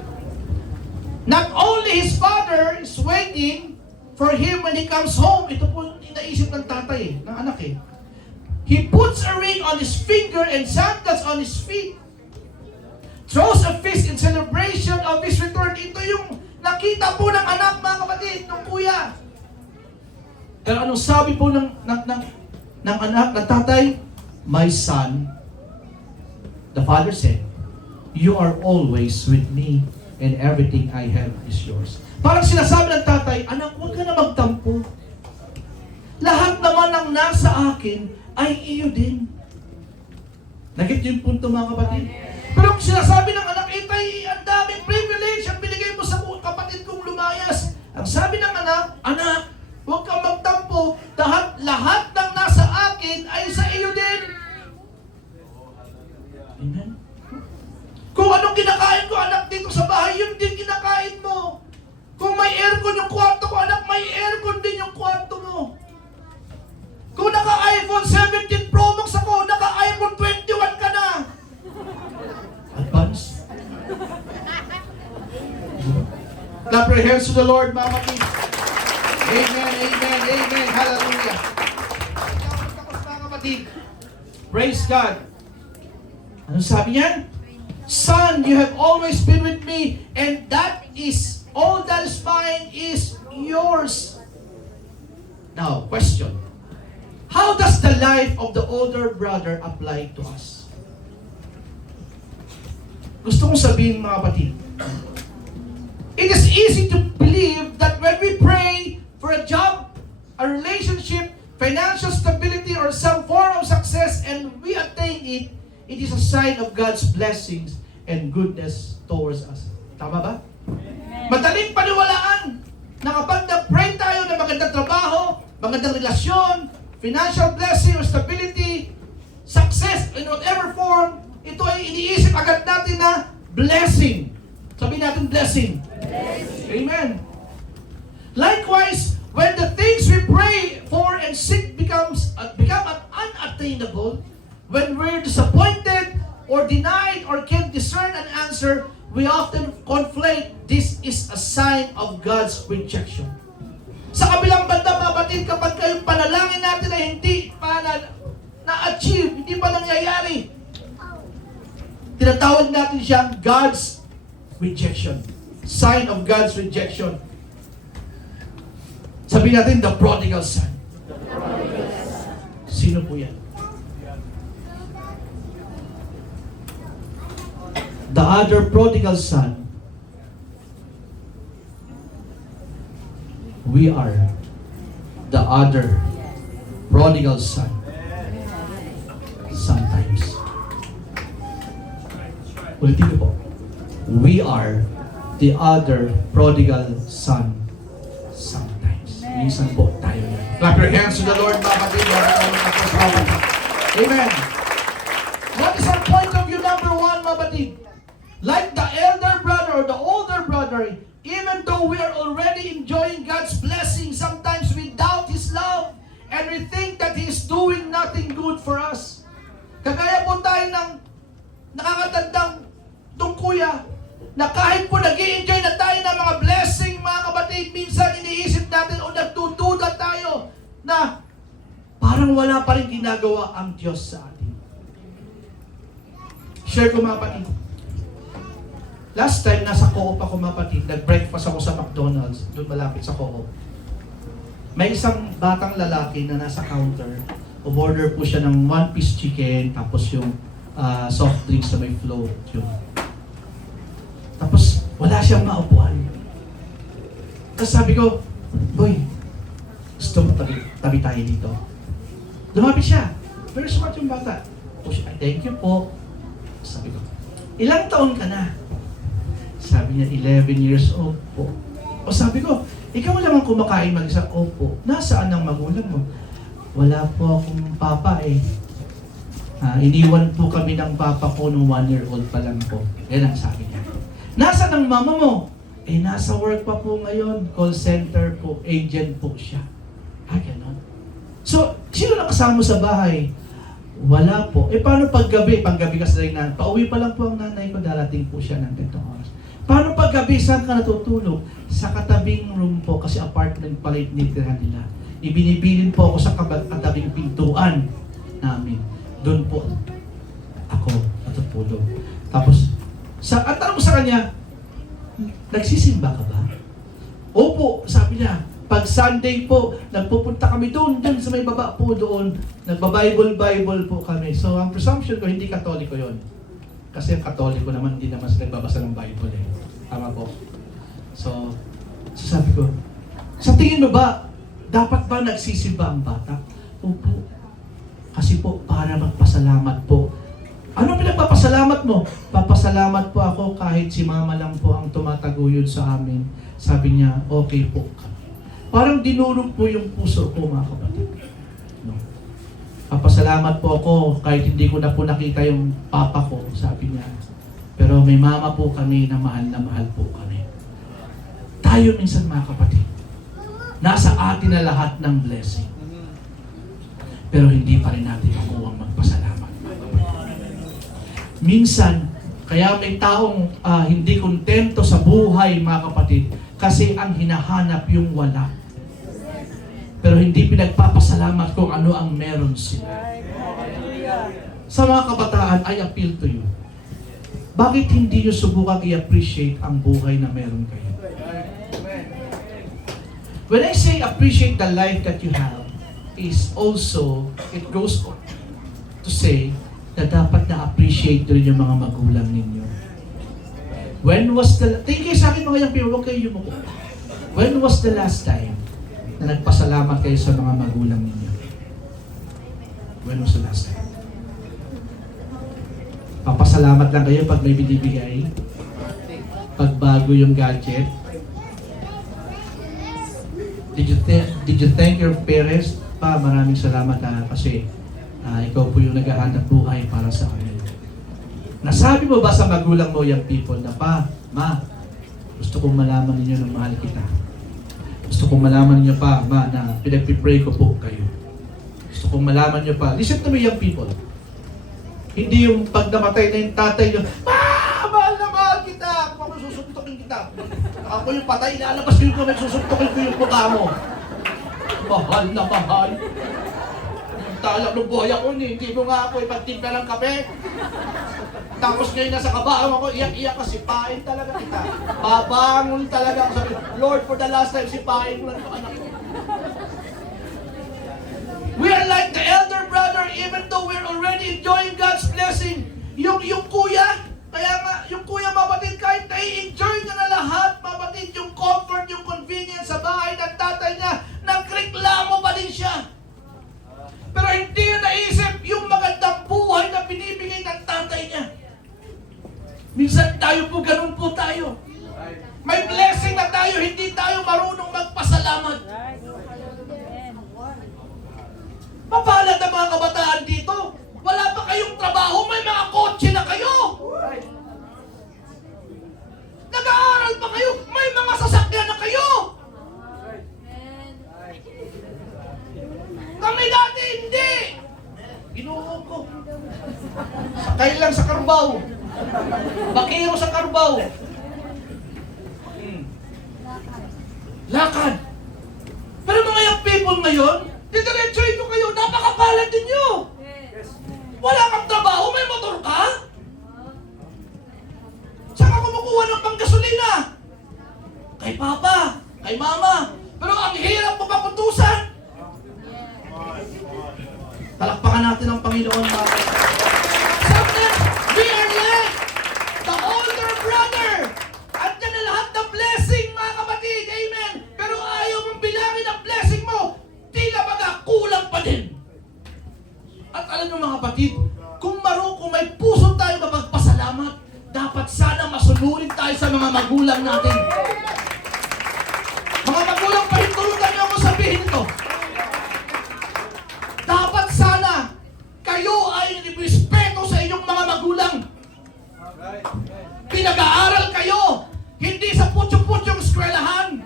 Not only his father is waiting for him when he comes home. Ito po yung inaisip ng tatay, ng anak eh. He puts a ring on his finger and sandals on his feet. Throws a feast in celebration of his return. Ito yung nakita po ng anak, mga kapatid, ng kuya. Pero anong sabi po ng anak, ng tatay? My son, the father said, you are always with me and everything I have is yours. Parang sinasabi ng tatay, anak, huwag ka na magtampo. Lahat naman ng nasa akin ay iyo din. Nagit yung punto, mga kapatid. Pero kung sinasabi ng anak, itay, ang daming privilege ang binigay mo sa kapatid kong lumayas. Ang sabi ng anak, huwag kang magtampo, lahat ng nasa akin ay sa iyo din. Amen. Kung anong kinakain ko, anak, dito sa bahay, yun din kinakain mo. Kung may aircon yung kwarto ko, anak, may aircon din yung kwarto mo. Kung naka-iPhone 17 Pro Max ako, naka-iPhone 21 ka na. Advance. Clap your hands to the Lord, Mama King. Amen, amen, amen. Hallelujah. Tapos mga kapatid. Praise God. Ano sabi niya? Son, you have always been with me, and that is, all that is mine is yours. Now, question. How does the life of the older brother apply to us? Gusto kong sabihin, mga kapatid, it is easy to believe that when we pray for a job, a relationship, financial stability, or some form of success, and we attain it, it is a sign of God's blessings and goodness towards us. Tama ba? Madaling paniwalaan na kapag nag-pray tayo ng magandang trabaho, magandang relasyon, financial blessing or stability, success in whatever form, ito ay iniisip agad natin na blessing. Sabihin natin blessing. Amen. Likewise, when the things we pray for and seek become unattainable, when we're disappointed or denied or can't discern an answer, we often conflate this is a sign of God's rejection. Sa kabilang banda, mga batid, kapag kayong panalangin natin ay hindi pa na-achieve, hindi pa nangyayari, tinatawag natin siyang God's rejection. Sign of God's rejection. Sabihin natin, the prodigal son. Sino po yan? The other prodigal son. We are the other prodigal son. Sometimes. Ulitin ko po. We are the other prodigal son. Sometimes. Minsan po tayo yan. Clap your hands to the Lord, mga kapatid. Amen. What is our point of view number one, mga kapatid? Like the elder brother or the older brother, even though we are already enjoying God's blessing, sometimes we doubt His love and we think that He is doing nothing good for us. Kagaya po tayo ng nakakatandang itong kuya, na kahit po nag-i-enjoy na tayo ng mga blessing, mga kapatid, minsan iniisip natin o nagtutuda tayo na parang wala pa rin ginagawa ang Diyos sa atin. Share ko, mga kapatid. Last time, nasa Co-op ako, mga kapatid, nag-breakfast ako sa McDonald's, doon malapit sa Co-op. May isang batang lalaki na nasa counter, umorder po siya ng 1-piece chicken, tapos yung soft drinks na may float, yun. Tapos, wala siyang maupuan. Tapos sabi ko, boy, gusto mo tabi tayo dito? Lumapit siya. Very smart yung bata. Thank you po. Sabi ko, ilang taon ka na? Sabi niya, 11 years old po. O sabi ko, ikaw lang ang kumakain mag-isa. Opo. Nasaan ang magulang mo? Wala po akong papa eh. Iniwan po kami ng papa ko nung 1 year old pa lang po. Yan ang sabi niya. Nasaan ang mama mo? Eh, nasa work pa po ngayon. Call center po. Agent po siya. Ganon. So, sino nakasama mo sa bahay? Wala po. Eh, paano paggabi? Paggabi kasi na, pauwi pa lang po ang nanay ko, darating po siya ng 10 oras. Paano paggabi? Saan ka natutulog? Sa katabing room po, kasi apartment pala yung tinitirahan nila. Ibinibilin po ako sa katabing pintuan namin. Doon po ako natutulog. Tapos, at tanong ko sa kanya, nagsisimba ka ba? Opo, sabi niya. Pag Sunday po, nagpupunta kami doon sa may baba po doon. Nagba-Bible po kami. So, ang presumption ko, hindi Katoliko yon. Kasi ang Katoliko naman, hindi naman sila nagbabasa ng Bible eh. Tama po. So sabi ko, sa tingin mo ba, dapat ba nagsisimba ang bata? Opo. Kasi po, para magpasalamat po. Ano pinagpapasalamat mo? Papasalamat po ako kahit si mama lang po ang tumataguyod sa amin. Sabi niya, okay po. Parang dinurog po yung puso ko, mga kapatid. No. Papasalamat po ako kahit hindi ko na po nakita yung papa ko, sabi niya. Pero may mama po kami na mahal po kami. Tayo minsan, mga kapatid, nasa atin na lahat ng blessing. Pero hindi pa rin natin makuha magpasalamat, mga kapatid. Minsan, kaya may taong hindi kontento sa buhay, mga kapatid, kasi ang hinahanap yung wala. Pero hindi pinagpapasalamat kung ano ang meron sila. Sa mga kabataan, I appeal to you. Bakit hindi nyo subukang i-appreciate ang buhay na meron kayo? When I say appreciate the life that you have, is also, it goes on to say na dapat na-appreciate rin yung mga magulang ninyo. When was the... Tingin kayo sa akin mga young people, huwag kayo yumuko. When was the last time na nagpasalamat kayo sa mga magulang ninyo? When was the last time? Papasalamat lang kayo pag may binibigay? Pag bago yung gadget? Did you thank your parents? Pa, maraming salamat kasi ikaw po yung naghahanap buhay para sa amin. Nasabi mo ba sa magulang mo yung people na, pa, ma, gusto kong malaman ninyo na mahal kita. Gusto kong malaman niyo pa, ma, na pinagpipray ko po kayo. Gusto kong malaman niyo pa. Listen to me, young people. Hindi yung pag namatay na yung tatay niyo, ma, mahal na mahal kita. Ako susuntokin kita. Ako yung patay, ilalabas ko yung kamay, susuntokin ko yung mukha mo. Mahal na mahal. Yung talak ng buhay ako, hindi mo nga ako ipagtimpla ng kape. Tapos ngayon nasa kabahan ako, iyak-iyak kasi sipain talaga kita. Babangon talaga ako. Sabi, Lord, for the last time, sipain mo lang ito, anak ko. We are like the elder brother, even though we're already enjoying God's blessing. Yung kuya, kaya nga, yung kuya, mapatid, kahit nai-enjoy niya na lahat, mapatid, yung comfort, yung convenience sa bahay ng tatay niya, nagreklamo pa din siya. Pero hindi niya naisip yung magandang buhay na binibigay ng tatay niya. Minsan tayo po, ganun po tayo. May blessing na tayo, hindi tayo marunong magpasalamat. Mapalad ang mga kabataan dito. Wala pa kayong trabaho, may mga kotse na kayo. Nag-aaral pa kayo, may mga sasakyan na kayo. Kami dati hindi. Binuhog ko. Sakay lang sa Carabao. Bakiro sa Carabao. Lakad. Pero mga young people ngayon, didiretsuhin ko kayo, napakapalad ninyo. Wala kang trabaho, may motor ka? Saan ka kumukuha ng panggasolina? Kay papa, kay mama. Pero ang hirap mo papuntusan. Palakpakan natin ang Panginoon, mga sometimes, we are like the older brother. Andiyan na lahat ng blessing, mga kapatid. Amen. Pero ayaw mong bilangin ang blessing mo. Tila baga, kulang pa din. At alam nyo, mga kapatid, kung may puso tayo mapagpasalamat, Sulit tayo sa mga magulang natin. Mga magulang, pahintulutan niyo ako sabihin ito. Dapat sana kayo ay respeto sa inyong mga magulang. Pinag-aaral kayo, hindi sa putyo-putyong eskwelahan.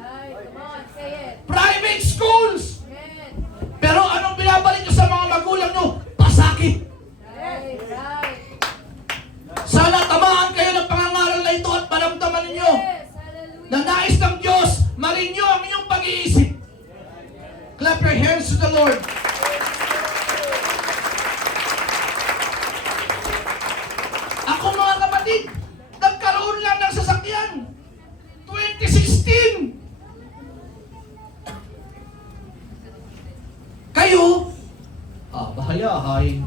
Private schools. Pero anong binabalik nyo sa mga magulang nyo? Pasakit. Sana tamaan kayo ng pangangaral na ito at maramdaman ninyo na nais ng Diyos, marinyo ang inyong pag-iisip. Clap your hands to the Lord. Ako mga kapatid, nagkaroon lang ng sasakyan. 2016. Kayo, bahayahay.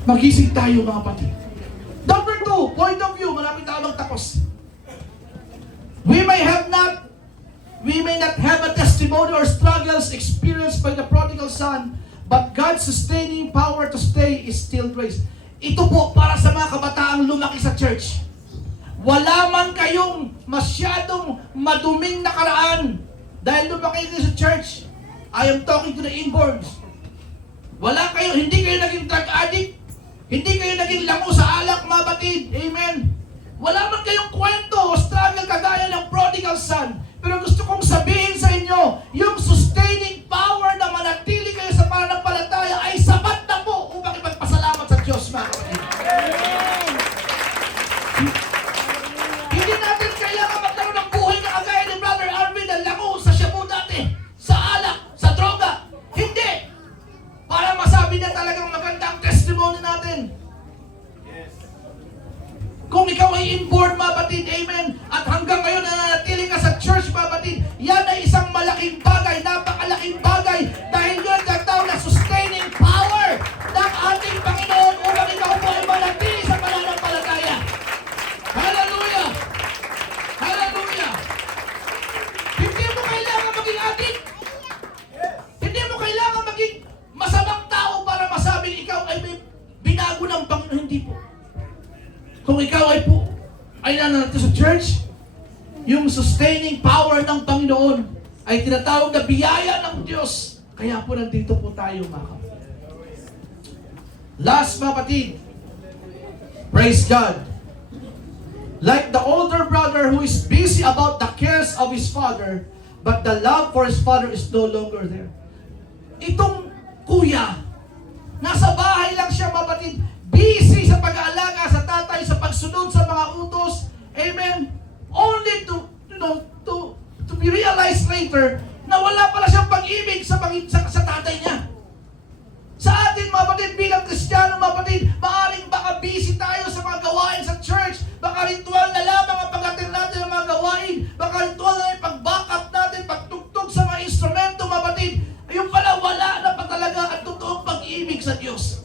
Magising tayo mga kapatid. Number 2, point of view, malapit tayo magtapos. We may not have a testimony or struggles experienced by the prodigal son, but God's sustaining power to stay is still grace. Ito po para sa mga kabataang lumaki sa church. Wala man kayong masyadong maduming nakaraan dahil lumaki kayo sa church. I am talking to the inborns. Wala kayo, hindi kayo naging drug addict. Hindi kayo naging lango sa alak, mga batid. Amen. Wala man kayong kwento o struggle kagaya ng prodigal son. Pero gusto kong sabihin sa inyo, yung sustaining power na manatili kayo sa pananampalataya ay sapat na po upang ipagpasalamat sa Diyos, mga kapatid. Hindi natin kailangan magkaroon ng buhay na kagaya ni Brother Arvin na lango sa shabu dati, sa alak, sa droga. Hindi! Para masabi na talagang maganda ang testimony natin. Kung ikaw ay inborn, mga batid, amen, at hanggang ngayon nananatili ka sa church, mga batid, yan ay isang malaking bagay, napakalaking bagay, dahil yun ang tawag na sustaining power ng ating Panginoon upang ikaw po ay manatili sa pananampalataya. Hallelujah! Hallelujah! Hindi mo kailangan maging addict. Hindi mo kailangan maging masamang tao para masabing ikaw ay may binago ng Panginoon. Hindi po. Kung ikaw ay nananatili sa church, yung sustaining power ng Panginoon ay tinatawag na biyaya ng Diyos. Kaya po nandito po tayo, mga kapatid. Last, mga kapatid. Praise God. Like the older brother who is busy about the cares of his father, but the love for his father is no longer there. Itong kuya, nasa bahay lang siya, mga kapatid, busy sa pag-aalaga sa tatay, sa pagsunod sa mga utos. Amen. Only to be realized later na wala pala siyang pag-ibig sa tatay niya. Sa atin, mga kapatid, bilang Kristiyano, mga kapatid, maaaring baka busy tayo sa mga gawain sa church. Baka ritual na lamang ang pag-attend natin ng mga gawain. Baka ritual na yung pag-backup natin, pagtugtog sa mga instrumento, mga kapatid. Ayun pala, wala na pa talaga ang totoong pag-ibig sa Diyos.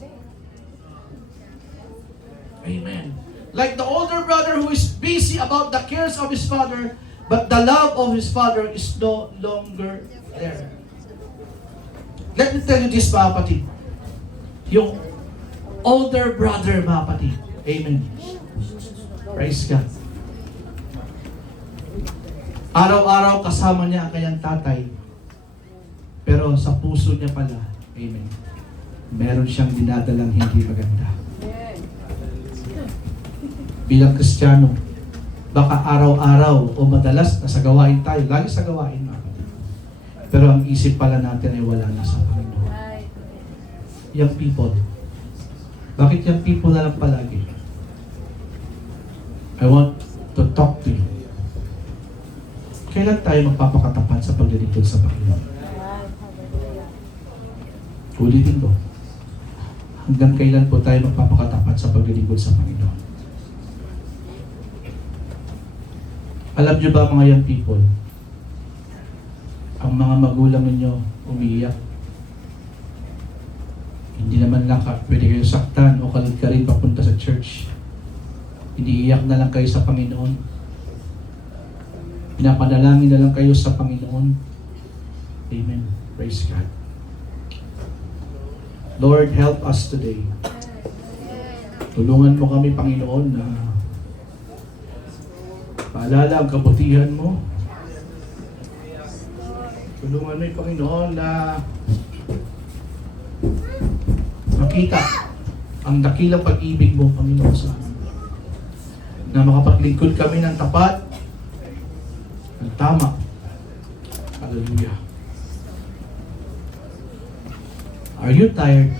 Amen. Like the older brother who is busy about the cares of his father, but the love of his father is no longer there. Let me tell you this, mga kapatid. Yung older brother, mga kapatid. Amen. Praise God. Araw-araw kasama niya ang kanyang tatay. Pero sa puso niya pala, amen, meron siyang dinadalang hindi maganda. Bilang Kristiyano, baka araw-araw o madalas nasa gawain tayo, lagi sa gawain, mga kapatid. Pero ang isip pala natin ay wala na sa Panginoon. Young people, bakit young people na lang palagi? I want to talk to you. Kailan tayo magpapakatapat sa paglilingkod sa Panginoon? Ulitin ko. Hanggang kailan po tayo magpapakatapat sa paglilingkod sa Panginoon? Alam niyo ba, mga young people, ang mga magulang ninyo umiiyak. Hindi naman lang pwede kayo saktan o kalid ka rin papunta sa church. Iniiyak na lang kayo sa Panginoon. Pinapanalangin na lang kayo sa Panginoon. Amen. Praise God. Lord, help us today. Tulungan mo kami, Panginoon, na paalala ang kabutihan mo. Tulungan mo, Panginoon, na makita ang dakilang pag-ibig mo, Panginoon, sa amin. Na makapaglingkod kami ng tapat, ng tama. Hallelujah. Are you tired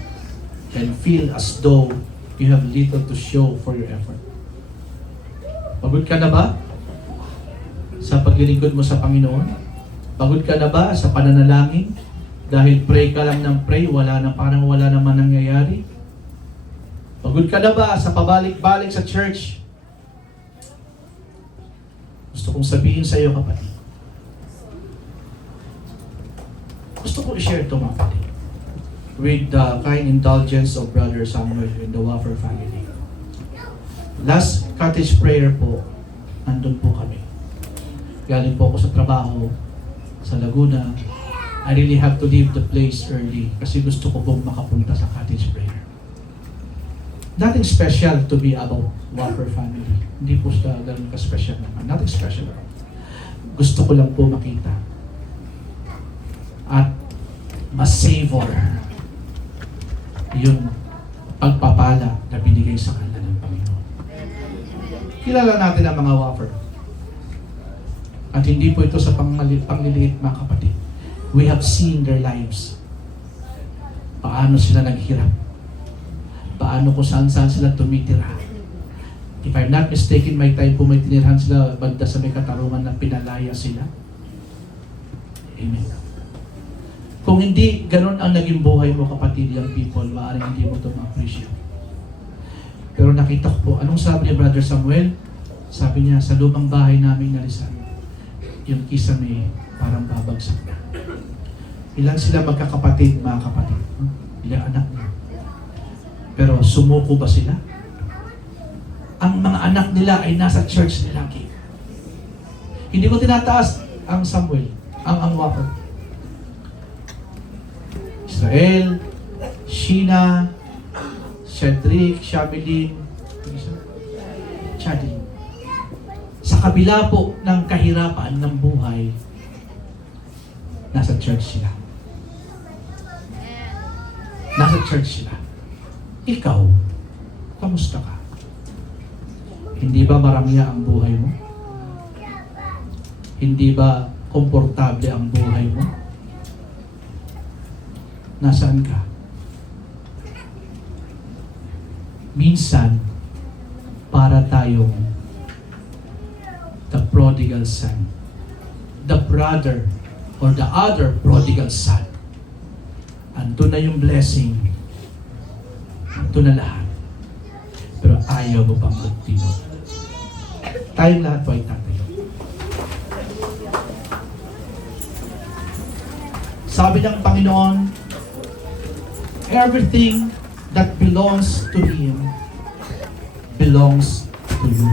and feel as though you have little to show for your effort? Pagod ka na ba sa paglilingkod mo sa Panginoon? Pagod ka na ba sa pananalangin? Dahil pray ka lang ng pray, parang wala naman nangyayari? Pagod ka na ba sa pabalik-balik sa church? Gusto kong sabihin sa iyo, kapatid. Gusto ko i-share ito, mga kapatid, with the kind indulgence of Brother Samuel in the Waffer family. Last cottage prayer po, nandun po kami. Galing po ako sa trabaho sa Laguna. I really have to leave the place early kasi gusto ko pong makapunta sa cottage prayer. Nothing special to be about Waffer family. Hindi po siya ganun ka-special naman. Nothing special. Gusto ko lang po makita at ma-savor yung pagpapala na binigay sa kanila ng Panginoon. Kilala natin ang mga Waffer. At hindi po ito sa pangliliit, mga kapatid. We have seen their lives. Paano sila naghirap. Paano kung saan-saan sila tumitira. If I'm not mistaken, may time po may tinirhan sila banda sa may katarungan na pinalaya sila. Amen. Kung hindi ganun ang naging buhay mo, kapatid, young people, maaaring hindi mo ito ma-appreciate. Pero nakita ko po, anong sabi ni Brother Samuel? Sabi niya, sa lumang bahay namin narisan, yung kisame parang babagsak na. Ilan sila magkakapatid, mga kapatid? Ilang anak niya. Pero sumuko ba sila? Ang mga anak nila ay nasa church nila. Hindi ko tinataas ang Samuel, ang Waffer. Israel, Sheena, Cedric, Shabilin, Chadin. Sa kabila po ng kahirapan ng buhay, nasa church sila. Nasa church sila. Ikaw, kamusta ka? Hindi ba maramya ang buhay mo? Hindi ba komportable ang buhay mo? Nasaan ka? Minsan, para tayong the prodigal son, the brother or the other prodigal son. Andun na yung blessing. Andun na lahat. Pero ayaw mo pang magtino. Tayong lahat po ay tatayo. Sabi ng Panginoon, everything that belongs to Him belongs to you.